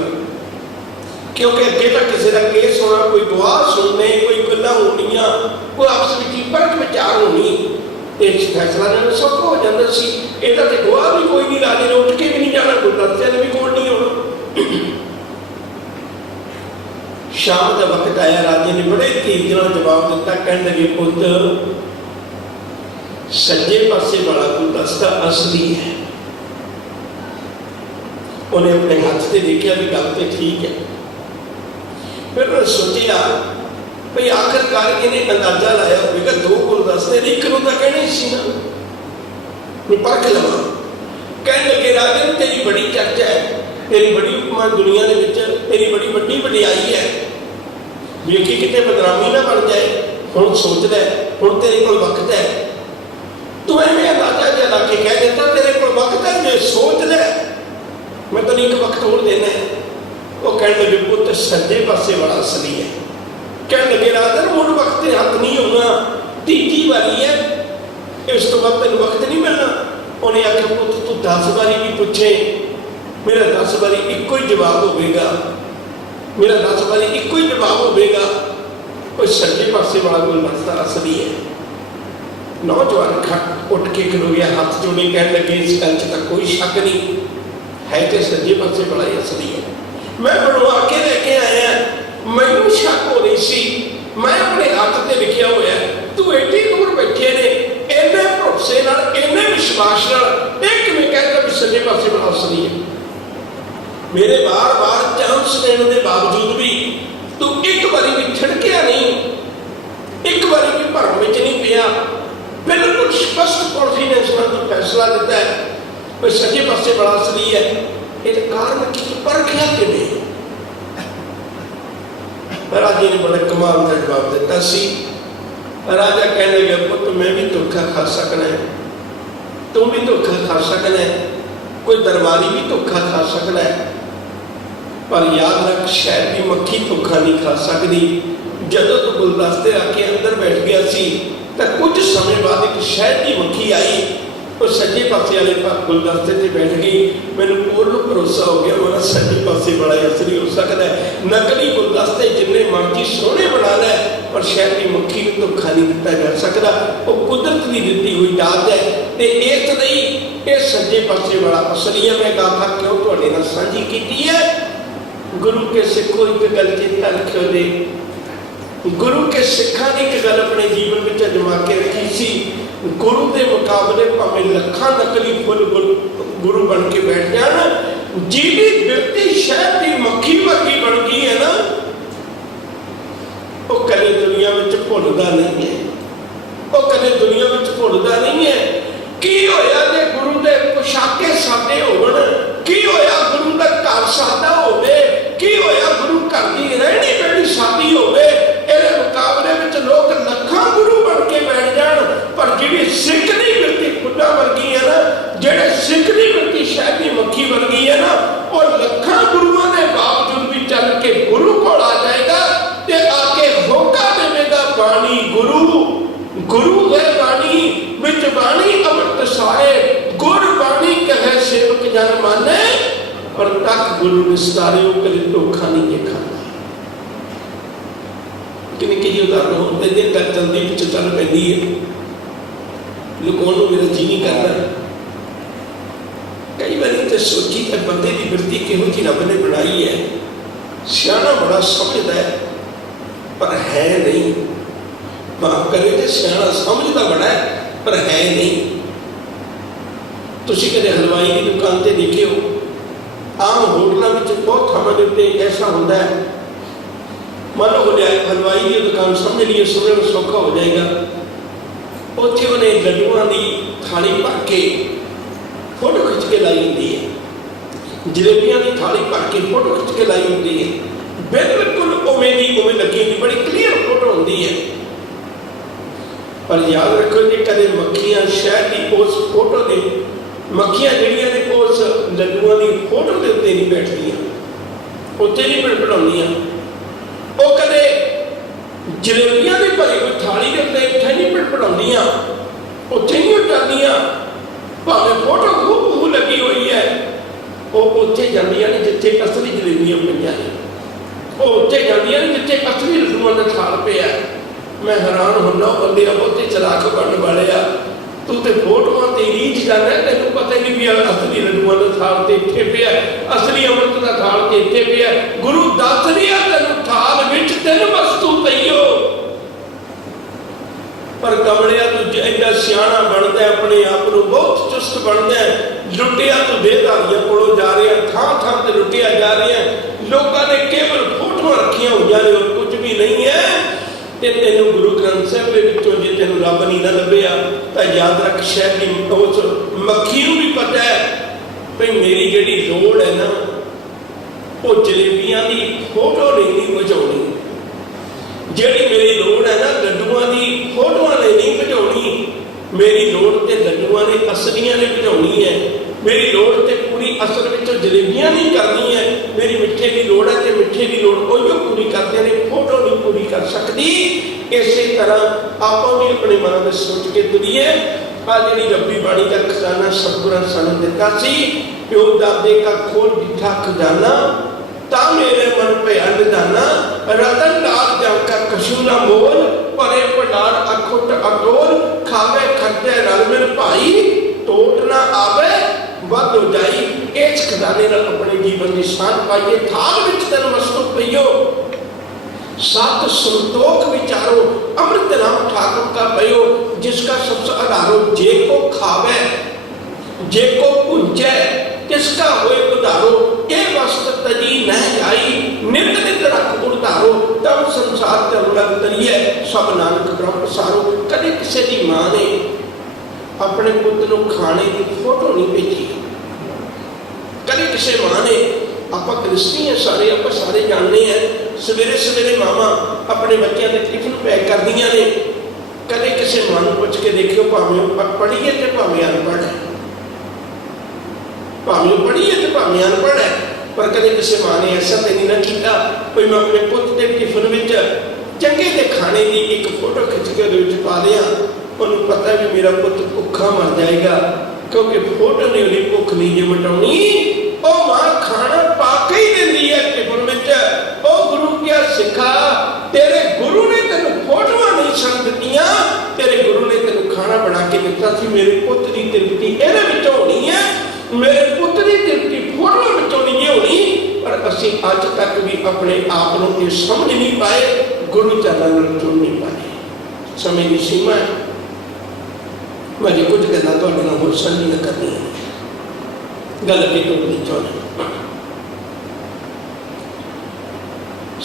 क्योंकि अगे तक किसी का केस होना, कोई गवाह सुनने, कोई गल्लां होनियां, कोई आपस में परख विचार होनी, फैसला लेना सौखा हो जाता सी। इहदा ते गवाह भी कोई नहीं, राजे ने उठ के भी नहीं जाना, गुलदस्ते ने भी कोल नहीं होना। शाम का वक्त आया, राजे ने बड़े धीरज नाल जवाब दिता। कहने लगे पुत्र सज्जे पासे वाला गुलदस्ता असली है। उन्हें अपने हाथ से देखा भी गल तो ठीक है। फिर उन्हें सोचा भाई आखिरकार इन्हें अंदाजा लाया होगा दो गुलदस्ते ने, एक नूं तां कहना ही सी ना, मैं परख लवां। कहने लगे राजन तेरी बड़ी चर्चा है, तेरी बड़ी उपमा दुनिया दे विच, तेरी बड़ी वड्डी वडियाई है, वेखी किते बदनामी ना बन जाए। हुण सोचदा हुण तेरे कोल वक्त है, तू एवें अंदाजा जिहा ला के कह देता तेरे कोल वक्त है, जे सोच ले मैं तेन एक वक्त होर देना है। वो कहने लगे पुत्र सज्जे पासे वाला असली है। कहने लगे राजन मुड़ वक्त हथ नहीं होना, तीजी बारी है, इस तो बाद तेन वक्त नहीं मिलना। उन्हें आखिया पुत्र तू 10 बारी भी पूछे मेरा 10 बारी इको ही जवाब होगा, मेरा 10 बारी इको ही जवाब होगा, कोई सज्जे पासे वाला गुलदस्ता असली है। नौजवान खट उठ के खलो गया, हाथ जोड़े, कह लगे इस गल च कोई शक नहीं है, तो सज्जे पासे वाला ही असली है। मैं बनवा के लेके आया, मैनू शक हो रही सी, मैं अपने हाथ से लिखिया हुआ तू एडी दूर बैठे ने, इन्ने भरोसे नाल, इन्ने विश्वास नाल एक में कहता भी सज्जे पासे वाला असली है। मेरे बार बार चांस देने के बावजूद भी तू एक बारी भी छिड़किया नहीं, एक बारी भी भरम में नहीं पिया, बिल्कुल स्पष्ट कॉन्फिडेंस में तो फैसला दिता है कोई सज्जे पासे बड़ा असली है। ये कारण की परखिया किवें? राजे ने बड़ा कमाल का जवाब दिता सी। राजा कहने लगा पुत्र मैं भी धोखा खा सकना है, तुम भी धोखा खा सकना है, कोई दरबारी भी धोखा खा सकना है, पर याद रख शहर की मक्खी धोखा नहीं खा सकती। जदों तू गुलदस्ते आके अंदर बैठ गया सी तो कुछ समय बाद एक शहर की मक्खी आई, वो सज्जे पासे वाले गुलदस्ते से बैठ गई। मैंने पूर्ण भरोसा हो गया मेरा सज्जे पासे बड़ा असली हो सकता है। नकली गुलदस्ते जिन्ने मर्जी सोहने बना लै पर शहद की मक्खी को धोखा नहीं दिता जा सकता। वो कुदरत की दी हुई दात है। तो इसलिए ये सज्जे पासे वाला असली है। मैं गाथा क्यों तुहाडे नाल साझी की है। गुरु के सिखो एक गल चेता रखियो दे। गुरु के सिखा ने एक गल अपने जीवन में अजमा के रखी सी। गुरु के मुकाबले भावें लखा नकली फुल गुरु बन के बैठ जान, जिहड़ी व्यक्ति शहद की मक्खी वर्गी बन गई है ना, वो कदे दुनिया में भुलदा नहीं है। वो कदे दुनिया में भुलदा नहीं है। की होया जे गुरु के पोशाके सादे होवन, की होया गुरु का घर सादा होवे, की होया गुरु घर की रहनी बहनी सादी होवे। इहदे मुकाबले में लोग लखा गुरु बन के बैठ जान, पर जिहड़ी सिकदी व्यक्ति खुदा वर्गी है ना, जिहड़े सिकदी व्यक्ति शहद की मक्खी वर्गी है ना, वो लखा गुरुओं के बावजूद भी चल के गुरु को आ जाएगा ते आके होका देवेगा बाणी गुरु। गुरु है बाणी विच बाणी अमृत साए, गुर बाणी कहे सेवक जन माने, पर तक गुरु निस्तारियो कदे धोखा नहीं देखा। कि उदाहरण होते दिन तक चलती पिछले चल पैदी है, लुकाउण नूं मेरा जी नहीं करता। कई बार तो सोची तो बंदे की वृत्ति किहो जी रब ने बनाई है। सियाणा बड़ा समझदा है पर है नहीं। माफ करे तो सियाणा समझदा बड़ा है पर है नहीं। तुसीं कदे हलवाई की दुकान से देखे हो, आम होटलों में बहुत थावां दे उत्ते ऐसा होंदा है। मान लो हलवाई की दुकान समझ लीए सुनने में सौखा हो जाएगा। उत्थे उन्हें लड्डुआं की थाली भर के फोटो खिंच के लाई होती है, जलेबियां की थाली भर के फोटो खिंच के लाई होती है। बिल्कुल उवें दी उवें लगी होती, बड़ी क्लीयर फोटो होती है। पर याद रखो कि कदे मक्खियां शहद की उस फोटो के मक्खियां जिहड़ियां ने उस लड्डुआं की फोटो के उत्ते नहीं बैठदियां, उत्ते नहीं पढ़ाउंदियां। वो कदे जलेबियां की भरी हुई थाली के उत्ते इत्थे नहीं पढ़ाउंदियां, उत्थे नहीं उठादियां। भावें फोटो खूब लगी हुई है, वो उत्थे जांदियां ने जिथे असली जलेबियां पईयां ने, वो उत्थे जांदियां ने जिथे असली लड्डुआं दा थाल पिया। मैं हैरान होना बंदे बहुते चलाक बनने वाले आ। तू तो फोटोआं ते रीझ जाना, तेनों पता नहीं भी असली लड्डुआं दा थाल ते इत्थे पिया, असली अमृत दा थाल ते इत्थे पिया। गुरु दस रिहा तैनूं थाल विच तीन वस्तु पई हो। पर कमलिया तू इन्ना सियाणा बनता है, अपने आप को बहुत चुस्त बनता है। लुटिया तू बेधारियां कोलों जा रहे हैं, थां थां ते लुटिया जा रहे हैं। लोगों ने केवल फोटोआं रखियां हुई ने और कुछ भी नहीं है। ते तेनों गुरु ग्रंथ साहिब दे विचों जे तेनों रब नहीं ना लभ्या तां याद रख, शहद की उस मक्खी नूं भी पता है भाई मेरी जिहड़ी लोड़ है ना, वो जलेबियां की फोटो नहीं बुझाउणी। जिहड़ी मेरी लोड़ है ना, लड्डुआं की फोटोआं ने नहीं बुझाउणी। मेरी लोड़ ते लड्डुआं ने असलियां ने बुझाउणी है। मेरी लोड़ ते पूरी असल विच जलेबियां नहीं करनी है। मेरी मिठे की लोड़ है तो मिठे की लोड़ उहिओ पूरी करते हैं, फोटो नहीं पूरी कर सकती। इस तरह आप भी अपने मन में सोच के तुरीए। आ जी रब्बी बाणी का खजाना सतगुरां सानूं दिता सी, प्यो दादे का खोल डिठा खजाना, ता मेरे मन पे अन्नदाना, रतन लाल जांका कशू ना मोल, परे पनार अखुट अटोल, खावे खट्टे रल मिल भाई, टोट ना आवे वध हो जाई। इस खजाने नाल अपने जीवन की शान पाइए। थाल विच तन वस्तु पईओ, सत संतोख विचारो, अमृत नाम ठाकुर का पयो, जिसका सबसे आधारो। जे को खावे जे को पूंजे, किसका होए उधारो। ये वस्त तजी न जाई, नित नित रख उधारो, तब संसार ते लग तरिए, सब नानक ब्रह्म पसारो। कदे किसी की मां ने अपने पुत्र को खाने की फोटो नहीं भेजी। कदे किसी मां ने, आप क्रिश्चियन है सारे, आप सारे जानते हैं, सवेरे सवेरे मावां अपने बच्चों के टिफिन पैक कर दियां ने। कदे किसी मां को पूछ के देखियो, भावें पढ़ी है तो भावें अनपढ़ है, भावें पढ़ी है तो भावें अनपढ़ है, पर कदे किसी मां ने ऐसा तो नहीं ना किया कोई मैं अपने पुत्र के टिफिन में चंगे के खाने की एक फोटो खिंच के पा लिया ਉਹਨੂੰ ਪਤਾ ਵੀ ਮੇਰਾ ਪੁੱਤ ਭੁੱਖਾ ਮਰ ਜਾਏਗਾ, क्योंकि फोटो ने उन्हें भुख नहीं जे मिटाउनी, ਉਹ ਮਾਂ ਖਾਣਾ ਪਾ ਕੇ ਹੀ ਦਿੰਦੀ ਹੈ ਟਿਫਨ ਵਿੱਚ। ਉਹ ਗੁਰੂ ਕਿਆ ਸਿੱਖਾ, ਤੇਰੇ ਗੁਰੂ ਨੇ ਤੈਨੂੰ ਫੋਟੋਆਂ ਨਹੀਂ ਸਨ ਦਿੱਤੀਆਂ, ਤੇਰੇ ਗੁਰੂ ਨੇ ਤੈਨੂੰ ਖਾਣਾ ਬਣਾ ਕੇ ਦਿੱਤਾ ਸੀ। ਮੇਰੇ ਪੁੱਤ ਦੀ ਤ੍ਰਿਪਤੀ ਇਹਦੇ ਵਿੱਚੋਂ ਹੋਣੀ ਹੈ, ਮੇਰੇ ਪੁੱਤ ਦੀ ਤ੍ਰਿਪਤੀ ਫੋਟੋਆਂ ਵਿੱਚੋਂ ਨਹੀਂ ਹੋਣੀ। ਪਰ ਅਸੀਂ ਅੱਜ ਤੱਕ ਵੀ ਆਪਣੇ ਆਪ ਨੂੰ ਇਹ ਸਮਝ ਨਹੀਂ ਪਾਏ, ਗੁਰੂ ਚਰਨਾਂ ਨਾਲ ਜੁੜ ਨਹੀਂ ਪਾਏ। ਸਮੇਂ ਦੀ ਸੀਮਾ ਹੈ। मैं जो कुछ कहना तो होर साझियां करनी गल अगे टोकनी चाहना।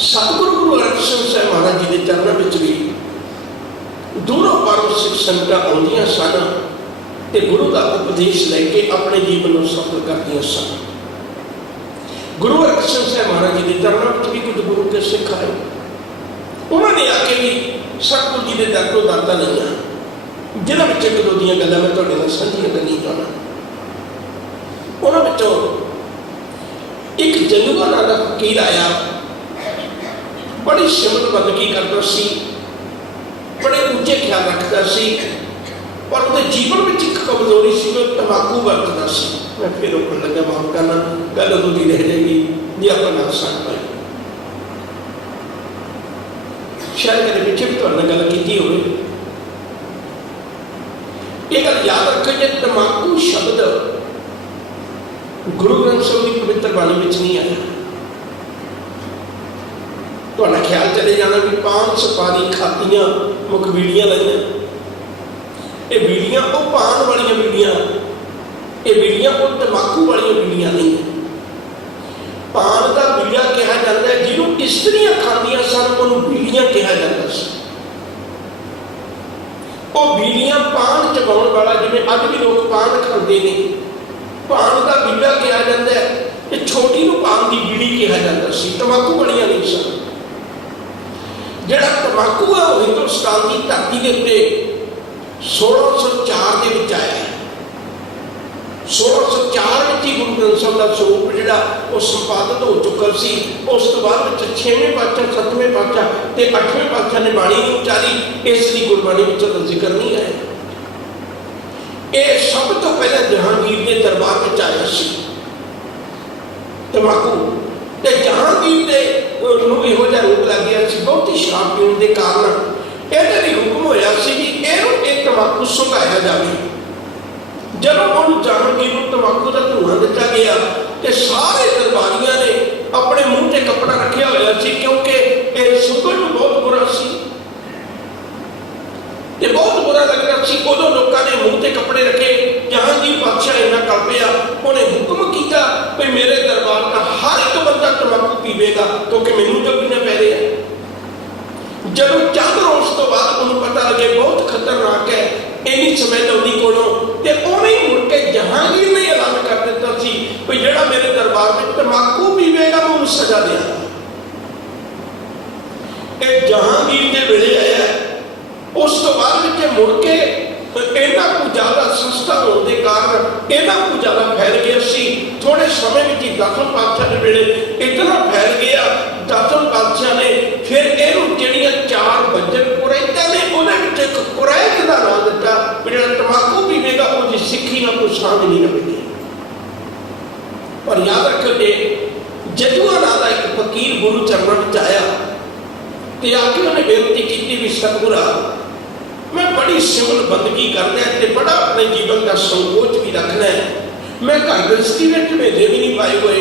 सतगुरु गुरु अर्जन साहब महाराज जी के चरणों में भी दूरों पारों सिख संगतां आउंदियां सन ते गुरु का उपदेश लैके अपने जीवन को सफल करदियां सन। गुरु अर्जन साहब महाराज जी के चरणों में भी कुछ गुरु के सिख आए, उन्होंने आके भी सतगुरु जी के दर तो दरदा नहीं है, जिन्हों में एक दो दियां गल्लां मैं तुहाडे नाल साझियां करनी चाहना। उन्हां विचों एक जंगवा नाम दा फकीर आया, बड़ी सिमत बंदगी करता सी, बड़े ऊंचे ख्याल रखता सी, पर उसके जीवन में एक कमजोरी सी, वो तंबाकू वरतदा सी। मैं फिर रोकन लगा, माफ करना गल उदों दी रह जाएगी जे आपां ना साथ पाए। शायद कदे पिछे भी तुहाडे नाल गल कीती होवे। एक गल याद रखो, जे तंबाकू शब्द गुरु ग्रंथ साहिब की पवित्र बाणी में नहीं आया। तो ख्याल चले जाना भी 5 सुपारी खातियां मुख बीड़ियां लाइया, ये बीड़ियां वो पान वाली बीड़ियां, ये बीड़ियां वो तंबाकू वाली बीड़ियां नहीं है। पान का बीड़ा कहा जाता है जिन्होंने इस्त्रियां खादियां सन, उन्होंने बीड़ियां कहा जाता है। वो बीड़ियां पान चबाउण वाला, जिवें अज भी लोग पान खाते हैं, पान का बीड़ा कहा जाता है, ये छोटी नूं पान की बीड़ी कहा जाता सी, तंबाकू वालियां नहीं सन। जिहड़ा तंबाकू है वो हिंदुस्तान की धरती के उत्ते 1604 के विच आया। 1604 में ही गुरु ग्रंथ साहिब का स्वरूप जिहड़ा वो संपादित हो चुका सी। उस तो बाद 6वें पातशाह, 7वें पातशाह ते 8वें पातशाह ने बाणी नहीं उचारी, इसलिए गुरबाणी में तो जिक्र नहीं आया। ये सब तो पहले जहांगीर के दरबार में आया सी तंबाकू, ते जहांगीर के इहो जिहा रोग लग गया सी, बहुत ही शराब पीने के कारण इहदा भी हुक्म होया सी कि इहनूं तंबाकू सुंघाया जाए। जब उन्होंने जहांगीर को तंबाकू का धुआं दिता गया तो सारे दरबारियों ने अपने मुंह से कपड़ा रखा हुआ सी, क्योंकि यह सुगंध में बहुत बुरा सी, ये बहुत बुरा लग रहा सी। उदों लोगों ने मुंह से कपड़े रखे। जहांगीर बादशाह इन्ना कल्पिया, उन्हें हुक्म किया कि मेरे दरबार का हर एक बंदा तंबाकू पीवेगा, क्योंकि मैनू जो पीने पै रहे हैं। जब चंद रोज तो बाद उन्हें पता लगे बहुत खतरनाक है, इन्नी समय लौदी कोलों ते उन्हें मुड़ के जहांगीर ने ऐलान कर दिता सी कि जिहड़ा मेरे दरबार में तंबाकू पीवेगा मैं उन्हें सजा देंगा। ये जहांगीर के वेले आया। उस तो बाद में मुड़ के इन्ना कुछ ज्यादा संस्था होने के कारण इन्ना कुछ ज्यादा फैल गया सी। थोड़े समय में ही 10वें पातशाह के वेले इतना फैल गया, 10वें पातशाह ने फिर इहनूं जिहड़ियां 4 वजन कुरैतां ने उन्हें विच एक कुरैत दा नाम दिता, जिहड़ा तंबाकू पीवेगा उसकी सिक्खी नाल कोई सांझ नहीं रखेगी। पर याद रखो जे जदुआ नाम का एक फकीर गुरु चरणों में आया तो आके उन्हें बेनती की भी सतगुरा मैं बड़ी सिमल बंदगी करना है, बड़ा अपने जीवन का संकोच भी रखना है, मैं घर गृहस्थी में मेले भी नहीं पाए हुए,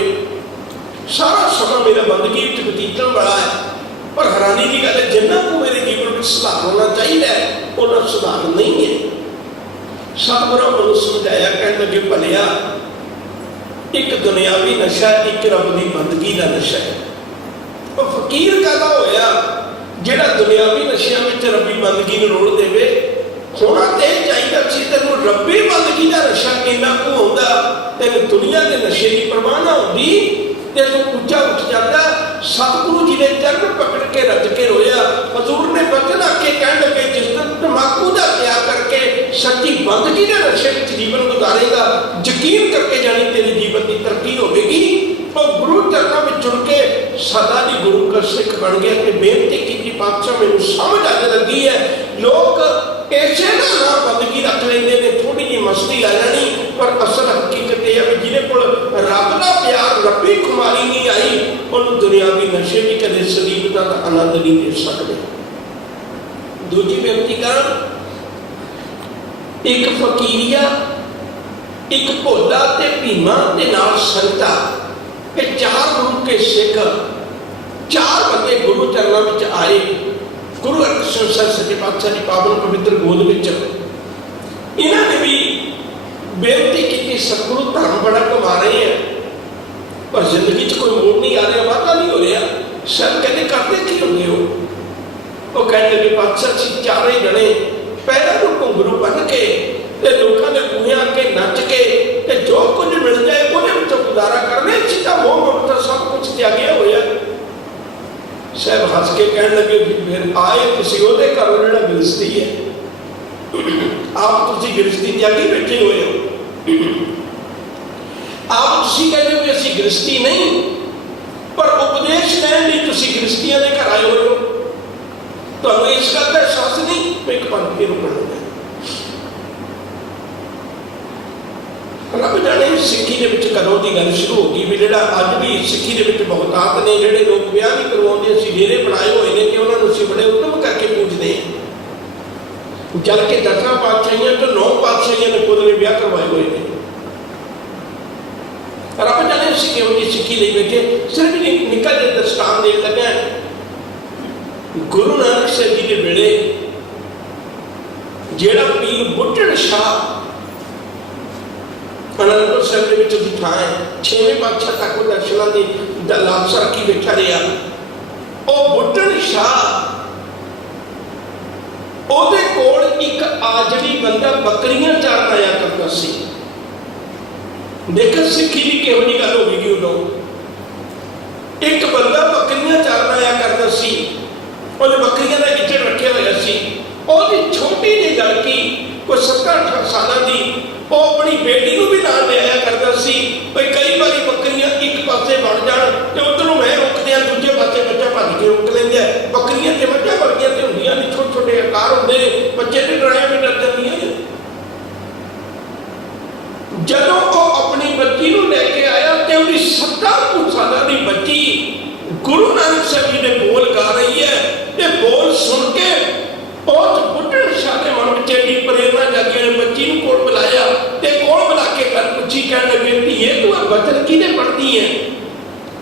सारा समा मेरा बंदगी बतीतन वाला है। पर हैरानी की गल है जिन्ना को मेरे जीवन में सुधार होना चाहिए उन्ना सुधार नहीं है। सतगुरां को समझाया, कहने लगे भलिया एक दुनियावी नशा एक रब की बंदगी का नशा है। तो फकीर कहता होया जिहड़ा दुनियावी नशियां में रब्बी बंदगी नूं रोड़ देवे, होना तो यह चाहिए सी तेनों रब्बी बंदगी का नशा इन्ना को होंदा, तेन दुनिया के नशे की परवाह ना होंदी, तेनों ऊंचा उठ जाता। सतगुरु जी ने चरण पकड़ के रज के रोया। हजूर ने बचन आके कहने लगे जिस दिन तंबाकू का त्याग करके सच्ची बंदगी के नशे में जीवन गुजारेगा, यकीन करके जानी तेरी जीवन की तरक्की होगी। तो गुरु चरणों में जुड़ के सदा दी गुरु का सिख बन गया कि बेनती की पातशाह मैनूं समझ आने लगी है। लोग ਇਸੇ ਦਾ ਨਾਮ ਬੰਦਗੀ ਰੱਖ ਲੈਂਦੇ ਨੇ, ਥੋੜੀ ਜਿਹੀ ਮਸਤੀ ਆ ਜਾਣੀ, ਪਰ ਅਸਲ ਹਕੀਕਤ ਇਹ ਹੈ ਵੀ ਜਿਹਦੇ ਕੋਲ ਰੱਬ ਦਾ ਪਿਆਰ, ਰੱਬੀ ਖੁਮਾਰੀ ਨਹੀਂ ਆਈ, ਉਹਨੂੰ ਦੁਨਿਆਵੀ ਨਸ਼ੇ ਵੀ ਕਦੇ ਸਲੀਬ ਦਾ ਆਨੰਦ ਨਹੀਂ ਦੇ ਸਕਦੇ। ਦੂਜੀ ਬੇਨਤੀ ਕਰਾਂ, ਇੱਕ ਫਕੀਰੀਆ, ਇੱਕ ਭੋਲਾ ਤੇ ਭੀਮਾ ਤੇ ਨਾਲ ਸੰਤਾ, ਇਹ ਚਾਰ ਗੁਰੂ ਕੇ ਸਿੱਖ, ਚਾਰ ਬੰਦੇ ਗੁਰੂ ਚਰਨਾਂ ਵਿੱਚ ਆਏ। ਗੁਰੂ ਅਰਜਨ ਸਾਹਿਬ ਸੱਚੇ ਪਾਤਸ਼ਾਹ ਦੀ ਪਾਵਨ ਪਵਿੱਤਰ ਗੋਦ ਵਿੱਚ ਇਹਨਾਂ ਨੇ ਵੀ ਬੇਨਤੀ ਕੀਤੀ, ਸਤਿਗੁਰੂ ਧਰਮ ਬੜਾ ਕਮਾ ਰਹੇ ਆ, ਪਰ ਜ਼ਿੰਦਗੀ 'ਚ ਕੋਈ ਮੋੜ ਨਹੀਂ ਆ ਰਿਹਾ, ਵਾਧਾ ਨਹੀਂ ਹੋ ਰਿਹਾ। ਸਭ ਕਹਿੰਦੇ ਕਰਦੇ ਕੀ ਹੁੰਦੇ ਹੋ? ਉਹ ਕਹਿਣ ਲੱਗੇ ਪਾਤਸ਼ਾਹ ਅਸੀਂ ਚਾਰੇ ਜਣੇ ਪੈਰਾਂ ਨੂੰ ਘੁੰਗਰੂ ਬੰਨ੍ਹ ਕੇ ਤੇ ਲੋਕਾਂ ਦੇ ਬੂਹਿਆਂ ਅੱਗੇ ਨੱਚ ਕੇ ਤੇ ਜੋ ਕੁਝ ਮਿਲ ਜਾਏ ਉਹਦੇ ਵਿੱਚੋਂ ਗੁਜ਼ਾਰਾ ਕਰਨੇ, ਸਿੱਧਾ ਮੋਹ ਮਮਤਾ ਸਭ ਕੁਝ ਤਿਆਗਿਆ ਹੋਇਆ। ਸਾਹਿਬ ਹੱਸ ਕੇ ਕਹਿਣ ਲੱਗੇ ਵੀ ਫਿਰ ਆਏ ਤੁਸੀਂ ਉਹਦੇ ਘਰ ਜਿਹੜਾ ਗ੍ਰਸਤੀ ਹੈ, ਆਪ ਤੁਸੀਂ ਗ੍ਰਸਤੀ ਤਿਆਗੀ ਬੈਠੇ ਹੋਏ ਹੋ। ਆਪ ਤੁਸੀਂ ਕਹਿੰਦੇ ਹੋ ਵੀ ਅਸੀਂ ਗ੍ਰਸਤੀ ਨਹੀਂ, ਪਰ ਉਪਦੇਸ਼ ਲੈਣ ਲਈ ਤੁਸੀਂ ਗ੍ਰਸਤੀਆਂ ਦੇ ਘਰ ਆਏ ਹੋਏ ਹੋ। ਤੁਹਾਨੂੰ ਇਸ ਗੱਲ ਦਾ ਅਹਿਸਾਸ ਨਹੀਂ ਵੀ ਇੱਕ ਪੰਥ ਕੇ ਰੁਕਣਾ। ਰੱਬ ਜਾਣੇ ਸਿੱਖੀ ਦੇ ਵਿੱਚ ਕਦੋਂ ਦੀ ਗੱਲ ਸ਼ੁਰੂ ਹੋ ਗਈ ਵੀ ਜਿਹੜਾ ਅੱਜ ਵੀ ਸਿੱਖੀ ਦੇ ਵਿੱਚ ਬਹੁਤਾਤ ਨੇ, ਜਿਹੜੇ ਲੋਕ ਵਿਆਹ ਨਹੀਂ ਕਰਵਾਉਂਦੇ, ਅਸੀਂ ਡੇਰੇ ਬਣਾਏ ਹੋਏ ਨੇ ਕਿ ਉਹਨਾਂ ਨੂੰ ਅਸੀਂ ਬੜੇ ਉੱਤਮ ਕਰਕੇ ਪੂਜਦੇ ਹਾਂ, ਜਦ ਕਿ 10 ਪਾਤਸ਼ਾਹੀਆਂ ਤੋਂ 9 ਪਾਤਸ਼ਾਹੀਆਂ ਨੇ ਖੁਦ ਨੇ ਵਿਆਹ ਕਰਵਾਏ ਹੋਏ ਨੇ। ਰੱਬ ਜਾਣੇ ਅਸੀਂ ਕਿਹੋ ਜਿਹੀ ਸਿੱਖੀ ਲਈ ਬੈਠੇ। ਸਿਰਫ ਨਿੱਕਾ ਜਿਹਾ ਦਸਤਾਨ ਦੇਣ ਲੱਗਾ, ਗੁਰੂ ਨਾਨਕ ਸਾਹਿਬ ਜੀ ਦੇ ਵੇਲੇ ਜਿਹੜਾ ਪੀਰ ਬੁੱਢਣ ਸ਼ਾਹ ਅਨੰਦਪੁਰ ਸਾਹਿਬ ਦੇ ਵਿੱਚ ਉਹਦੀ ਥਾਂ ਹੈ, 6ਵੇਂ ਪਾਤਸ਼ਾਹ ਤੱਕ ਉਹ ਦਰਸ਼ਨਾਂ ਦੀ ਲਾਲਸਾ ਰੱਖੀ ਬੈਠਾ ਰਿਹਾ। ਉਹ ਬੁੱਢਣ ਸ਼ਾਹ, ਉਹਦੇ ਕੋਲ ਇੱਕ ਆਜੜੀ ਬੰਦਾ ਬੱਕਰੀਆਂ ਚਾਰਨ ਆਇਆ ਕਰਦਾ ਸੀ। ਦੇਖੋ ਸਿੱਖੀ ਦੀ ਕਿਹੋ ਜਿਹੀ ਗੱਲ ਹੋ ਗਈ ਉਦੋਂ। ਇੱਕ ਬੰਦਾ ਬੱਕਰੀਆਂ ਚਾਰਨ ਆਇਆ ਕਰਦਾ ਸੀ, ਉਹਨੇ ਬੱਕਰੀਆਂ ਦਾ ਇੱਜੜ ਰੱਖਿਆ ਹੋਇਆ ਸੀ। ਉਹਦੀ ਛੋਟੀ ਜਿਹੀ ਲੜਕੀ ਕੋਈ 7-8 ਸਾਲਾਂ ਦੀ, ਉਹ ਆਪਣੀ ਬੇਟੀ ਨੂੰ ਵੀ ਨਾਲ ਲਿਆਇਆ ਕਰਦਾ ਸੀ। ਬਈ ਕਈ ਵਾਰੀ ਬੱਕਰੀਆਂ ਇੱਕ ਪਾਸੇ ਵੜ ਜਾਣ ਤੇ ਉੱਧਰੋਂ ਮੈਂ ਰੁਕਦਿਆਂ ਦੂਜੇ ਪਾਸੇ ਬੱਚਾ ਭੱਜ ਕੇ ਰੁਕ ਲੈਂਦਾ। ਬੱਕਰੀਆਂ ਤੇ ਮੱਝਾਂ ਵਰਗੀਆਂ ਤੇ ਹੁੰਦੀਆਂ ਨੇ, ਛੋਟੇ ਛੋਟੇ ਆਕਾਰ ਹੁੰਦੇ ਨੇ, ਬੱਚੇ ਦੇ ਡਰਾਇਆ ਵੀ ਡਰ ਜਾਂਦੀਆਂ ਨੇ। ਜਦੋਂ ਉਹ ਆਪਣੀ ਬੱਚੀ ਨੂੰ ਲੈ ਕੇ ਆਇਆ ਤੇ ਉਹਦੀ 7 ਸਾਲਾਂ ਦੀ ਬੱਚੀ ਗੁਰੂ ਨਾਨਕ ਸਾਹਿਬ ਜੀ ਦੇ ਬੋਲ ਗਾ ਰਹੀ ਹੈ ਤੇ ਬੋਲ ਸੁਣ ਕੇ ਉਸ ਬੁੱਢਣ ਸ਼ਾਹ ਦੇ ਮਨ ਵਿੱਚ ਇੰਨੀ ਪ੍ਰੇਰਨਾ ਜਾਗੀ, ਉਹਨੇ ਬੱਚੀ ਨੂੰ ਕੋਲ ਬੁਲਾਇਆ ਤੇ ਕੋਲ ਬੁਲਾ ਕੇ ਗੱਲ ਪੁੱਛੀ। ਕਹਿਣ ਲੱਗੇ ਧੀਏ ਤੂੰ ਇਹ ਬਚਨ ਕਿਹਦੇ ਪੜ੍ਹਦੀ ਹੈ?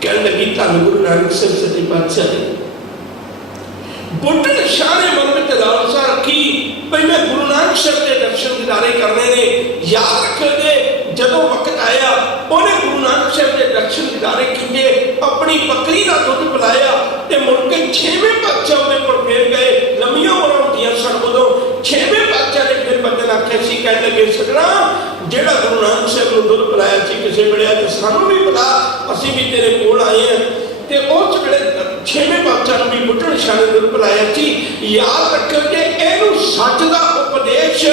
ਕਹਿਣ ਲੱਗੀ ਧੰਨ ਗੁਰੂ ਨਾਨਕ ਸਾਹਿਬ ਸੱਚੇ ਪਾਤਸ਼ਾਹ ਜੀ। ਬੁੱਢਣ ਸ਼ਾਹ ਨੇ ਮਨ ਵਿੱਚ ਲਾਲਸਾ ਰੱਖੀ ਭਈ ਮੈਂ ਗੁਰੂ ਨਾਨਕ ਸਾਹਿਬ ਦੇ ਦਰਸ਼ਨ ਦੀਦਾਰੇ ਕਰਨੇ ਨੇ। ਯਾਦ ਰੱਖੋਗੇ ਜਦੋਂ ਵਕਤ ਆਇਆ ਉਹਨੇ ਗੁਰੂ ਨਾਨਕ ਸਾਹਿਬ ਦੇ ਦਰਸ਼ਨ ਦੀਦਾਰੇ ਕੀਤੇ, ਆਪਣੀ ਬੱਕਰੀ ਦਾ ਦੁੱਧ ਪਿਲਾਇਆ ਤੇ ਮੁੜ ਕੇ 6ਵੇਂ ਪਾਤਸ਼ਾਹ ਉਹਦੇ ਪਰ ਫੇਰ ਗਏ। ਲੰਮੀਆਂ ਉਮਰਾਂ ਹੁੰਦੀਆਂ ਸਨ ਉਦੋਂ। 6ਵੇਂ ਪਾਤਸ਼ਾਹ ਨੇ ਫਿਰ ਬੰਦੇ ਆਖਿਆ ਸੀ, ਕਹਿਣ ਲੱਗੇ ਸਜਣਾ ਜਿਹੜਾ ਗੁਰੂ ਨਾਨਕ ਸਾਹਿਬ ਨੂੰ ਦੁੱਧ ਪਿਲਾਇਆ ਸੀ ਕਿਸੇ ਵੇਲੇ ਤੇ ਸਾਨੂੰ ਵੀ ਪਿਲਾ, ਅਸੀਂ ਵੀ ਤੇਰੇ ਕੋਲ ਆਏ ਹਾਂ। ਤੇ ਉਸ ਵੇਲੇ 6ਵੇਂ ਪਾਤਸ਼ਾਹ ਨੂੰ ਵੀ ਬੁੱਢਣ ਸ਼ਾਹ ਨੇ ਦੁੱਧ ਪਿਲਾਇਆ ਸੀ। ਯਾਦ ਰੱਖਿਓ ਕਿ ਇਹਨੂੰ ਸੱਚ ਦਾ ਉਪਦੇਸ਼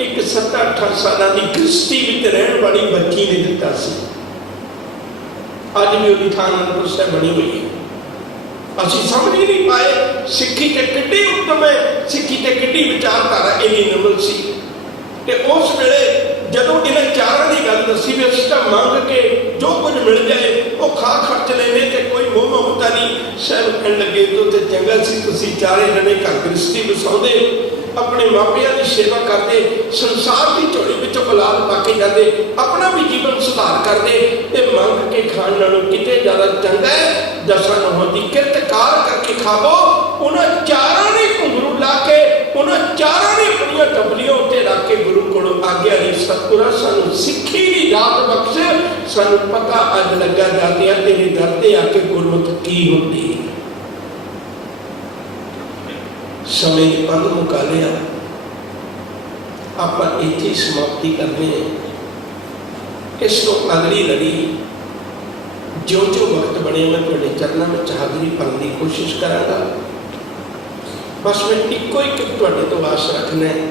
ਇੱਕ 7-8 ਸਾਲਾਂ ਦੀ ਗ੍ਰਸਤੀ ਵਿੱਚ ਰਹਿਣ ਵਾਲੀ ਬੱਚੀ ਨੇ ਦਿੱਤਾ ਸੀ। ਅੱਜ ਵੀ ਉਹਦੀ ਥਾਂ ਅਨੰਦਪੁਰ ਸਾਹਿਬ ਬਣੀ ਹੋਈ ਹੈ। ਅਸੀਂ ਸਮਝ ਹੀ ਨਹੀਂ ਪਾਏ ਸਿੱਖੀ ਤੇ ਕਿੱਡੀ ਉੱਤਮ ਹੈ, ਸਿੱਖੀ ਤੇ ਕਿੱਡੀ ਵਿਚਾਰਧਾਰਾ ਇੰਨੀ ਨਿਮਰ ਸੀ। ਤੇ ਉਸ ਵੇਲੇ ਜਦੋਂ ਇਹਨਾਂ ਚਾਰਾਂ ਦੀ ਗੱਲ ਦੱਸੀ ਵੀ ਅਸੀਂ ਤਾਂ ਮੰਗ ਕੇ ਜੋ ਕੁਝ ਮਿਲ ਜਾਏ ਉਹ ਖਰਚ ਲੈਣੇ ਤੇ ਕੋਈ ਮੋਹ ਮਮਤਾ ਨਹੀਂ। ਸਾਹਿਬ ਕਹਿਣ ਲੱਗੇ ਤੂੰ ਤੇ ਚੰਗਾ ਸੀ, ਤੁਸੀਂ ਚਾਰੇ ਜਣੇ ਘਰ ਗ੍ਰਸਤੀ ਵਸਾਉਂਦੇ, ਆਪਣੇ ਮਾਪਿਆਂ ਦੀ ਸੇਵਾ ਕਰਦੇ, ਸੰਸਾਰ ਦੀ ਝੋਲੀ ਵਿੱਚੋਂ ਬਲਾਲ ਪਾ ਕੇ ਜਾਂਦੇ, ਆਪਣਾ ਵੀ ਜੀਵਨ ਸੁਧਾਰ ਕਰਦੇ ਤੇ ਮੰਗ ਕੇ ਖਾਣ ਨਾਲੋਂ ਕਿਤੇ ਜ਼ਿਆਦਾ ਚੰਗਾ ਹੈ 10 ਨਹੁੰਆਂ ਦੀ ਕਿਰਤ ਕਾਰ ਕਰਕੇ ਖਾਵੋ। ਉਹਨਾਂ ਚਾਰਾਂ ਨੇ ਘੁੰਗਰੂ ਲਾ ਕੇ, ਉਹਨਾਂ ਚਾਰਾਂ ਨੇ ਆਪਣੀਆਂ ਟੱਬਲੀਆਂ ਉੱਤੇ ਰੱਖ ਕੇ ਗੁਰੂ ਕੋਲੋਂ ਆਗਿਆ ਲਈ ਸਤਿਗੁਰਾਂ ਸਾਨੂੰ ਸਿੱਖੀ ਦੀ ਦਾਤ ਬਖਸ਼ੇ। ਸਾਨੂੰ ਪਤਾ ਅੱਜ ਲੱਗਾ ਜਾਂਦਿਆਂ ਤੇਰੇ ਦਰ ਤੇ ਆ ਕੇ ਗੁਰਮਤਿ ਕੀ ਹੁੰਦੀ ਹੈ। ਸਮੇਂ ਨੇ ਪੰਧ ਮੁਕਾ ਲਿਆ, ਆਪਾਂ ਇੱਥੇ ਸਮਾਪਤੀ ਕਰਦੇ ਹਾਂ। ਇਸ ਤੋਂ ਅਗਲੀ ਲੜੀ ਜੋ ਜੋ ਵਕਤ ਬਣੇ ਮੈਂ ਤੁਹਾਡੇ ਚਰਨਾਂ ਵਿੱਚ ਹਾਜ਼ਰੀ ਭਰਨ ਦੀ ਕੋਸ਼ਿਸ਼ ਕਰਾਂਗਾ। ਬਸ ਮੈਂ ਇੱਕੋ ਇੱਕ ਤੁਹਾਡੇ ਤੋਂ ਆਸ ਰੱਖਣਾ ਹੈ,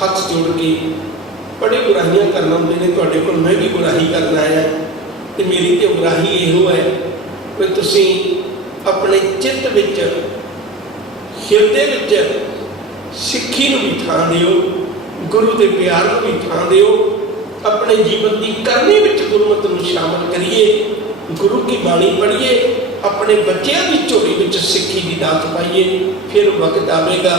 ਹੱਥ ਜੋੜ ਕੇ ਬੜੇ ਗੁਰਾਹੀਆਂ ਕਰਨਾ ਹੁੰਦੇ ਨੇ ਤੁਹਾਡੇ ਕੋਲ, ਮੈਂ ਵੀ ਗੁਰਾਹੀ ਕਰਨ ਆਇਆ ਤੇ ਮੇਰੀ ਤੇ ਗੁਰਾਹੀ ਇਹੋ ਹੈ ਕਿ ਤੁਸੀਂ ਆਪਣੇ ਚਿੱਤ ਵਿੱਚ, ਹਿਰਦੇ ਵਿੱਚ ਸਿੱਖੀ ਨੂੰ ਵੀ ਥਾਂ ਦਿਓ, ਗੁਰੂ ਦੇ ਪਿਆਰ ਨੂੰ ਵੀ ਥਾਂ ਦਿਓ। ਆਪਣੇ ਜੀਵਨ ਦੀ ਕਰਨੀ ਵਿੱਚ ਗੁਰਮਤ ਨੂੰ ਸ਼ਾਮਲ ਕਰੀਏ, ਗੁਰੂ ਕੀ ਬਾਣੀ ਪੜ੍ਹੀਏ, ਆਪਣੇ ਬੱਚਿਆਂ ਦੀ ਝੋਲੀ ਵਿੱਚ ਸਿੱਖੀ ਦੀ ਦਾਤ ਪਾਈਏ। ਫਿਰ ਵਕਤ ਆਵੇਗਾ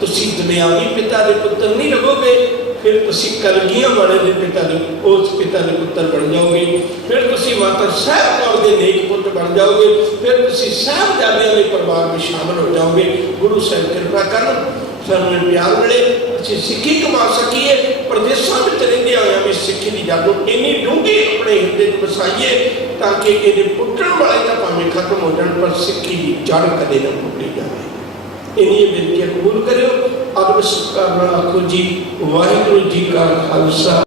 ਤੁਸੀਂ ਦੁਨਿਆਵੀ ਪਿਤਾ ਦੇ ਪੁੱਤਰ ਨਹੀਂ ਰਹੋਗੇ, ਫਿਰ ਤੁਸੀਂ ਕਲਗੀਆਂ ਵਾਲੇ ਦੇ ਪਿਤਾ ਦੇ ਉਸ ਪਿਤਾ ਦੇ ਪੁੱਤਰ ਬਣ ਜਾਓਗੇ। ਫਿਰ ਤੁਸੀਂ ਮਾਤਾ ਸਾਹਿਬ ਕੌਰ ਦੇ ਨੇਕ ਪੁੱਤ ਬਣ ਜਾਓਗੇ। ਫਿਰ ਤੁਸੀਂ ਸਾਹਿਬਜ਼ਾਦਿਆਂ ਦੇ ਪਰਿਵਾਰ ਵਿੱਚ ਸ਼ਾਮਲ ਹੋ ਜਾਓਗੇ। ਗੁਰੂ ਸਾਹਿਬ ਕਿਰਪਾ ਕਰਨ, ਸਾਨੂੰ ਪਿਆਰ ਮਿਲੇ, ਅਸੀਂ ਸਿੱਖੀ ਕਮਾ ਸਕੀਏ। ਪ੍ਰਦੇਸ਼ਾਂ ਵਿੱਚ ਰਹਿੰਦੇ ਹੋਇਆ ਵੀ ਸਿੱਖੀ ਦੀ ਜਾਗੋ ਇੰਨੀ ਡੂੰਘੀ ਆਪਣੇ ਹਿਰਦੇ 'ਚ ਵਸਾਈਏ ਤਾਂ ਕਿ ਇਹਦੇ ਪੁੱਟਣ ਵਾਲੇ ਤਾਂ ਭਾਵੇਂ ਖਤਮ ਹੋ ਜਾਣ, ਪਰ ਸਿੱਖੀ ਦੀ ਜੜ ਕਦੇ ਨਾ ਪੁੱਟੀ ਜਾਵੇ। ਇਹਨੀ ਬੇਨਤੀ ਕਬੂਲ ਕਰਿਓ। ਅਬ ਸਤਿਕਾਰ ਨਾਲ ਆਖੋ ਜੀ, ਵਾਹਿਗੁਰੂ ਜੀ ਕਾ ਖਾਲਸਾ।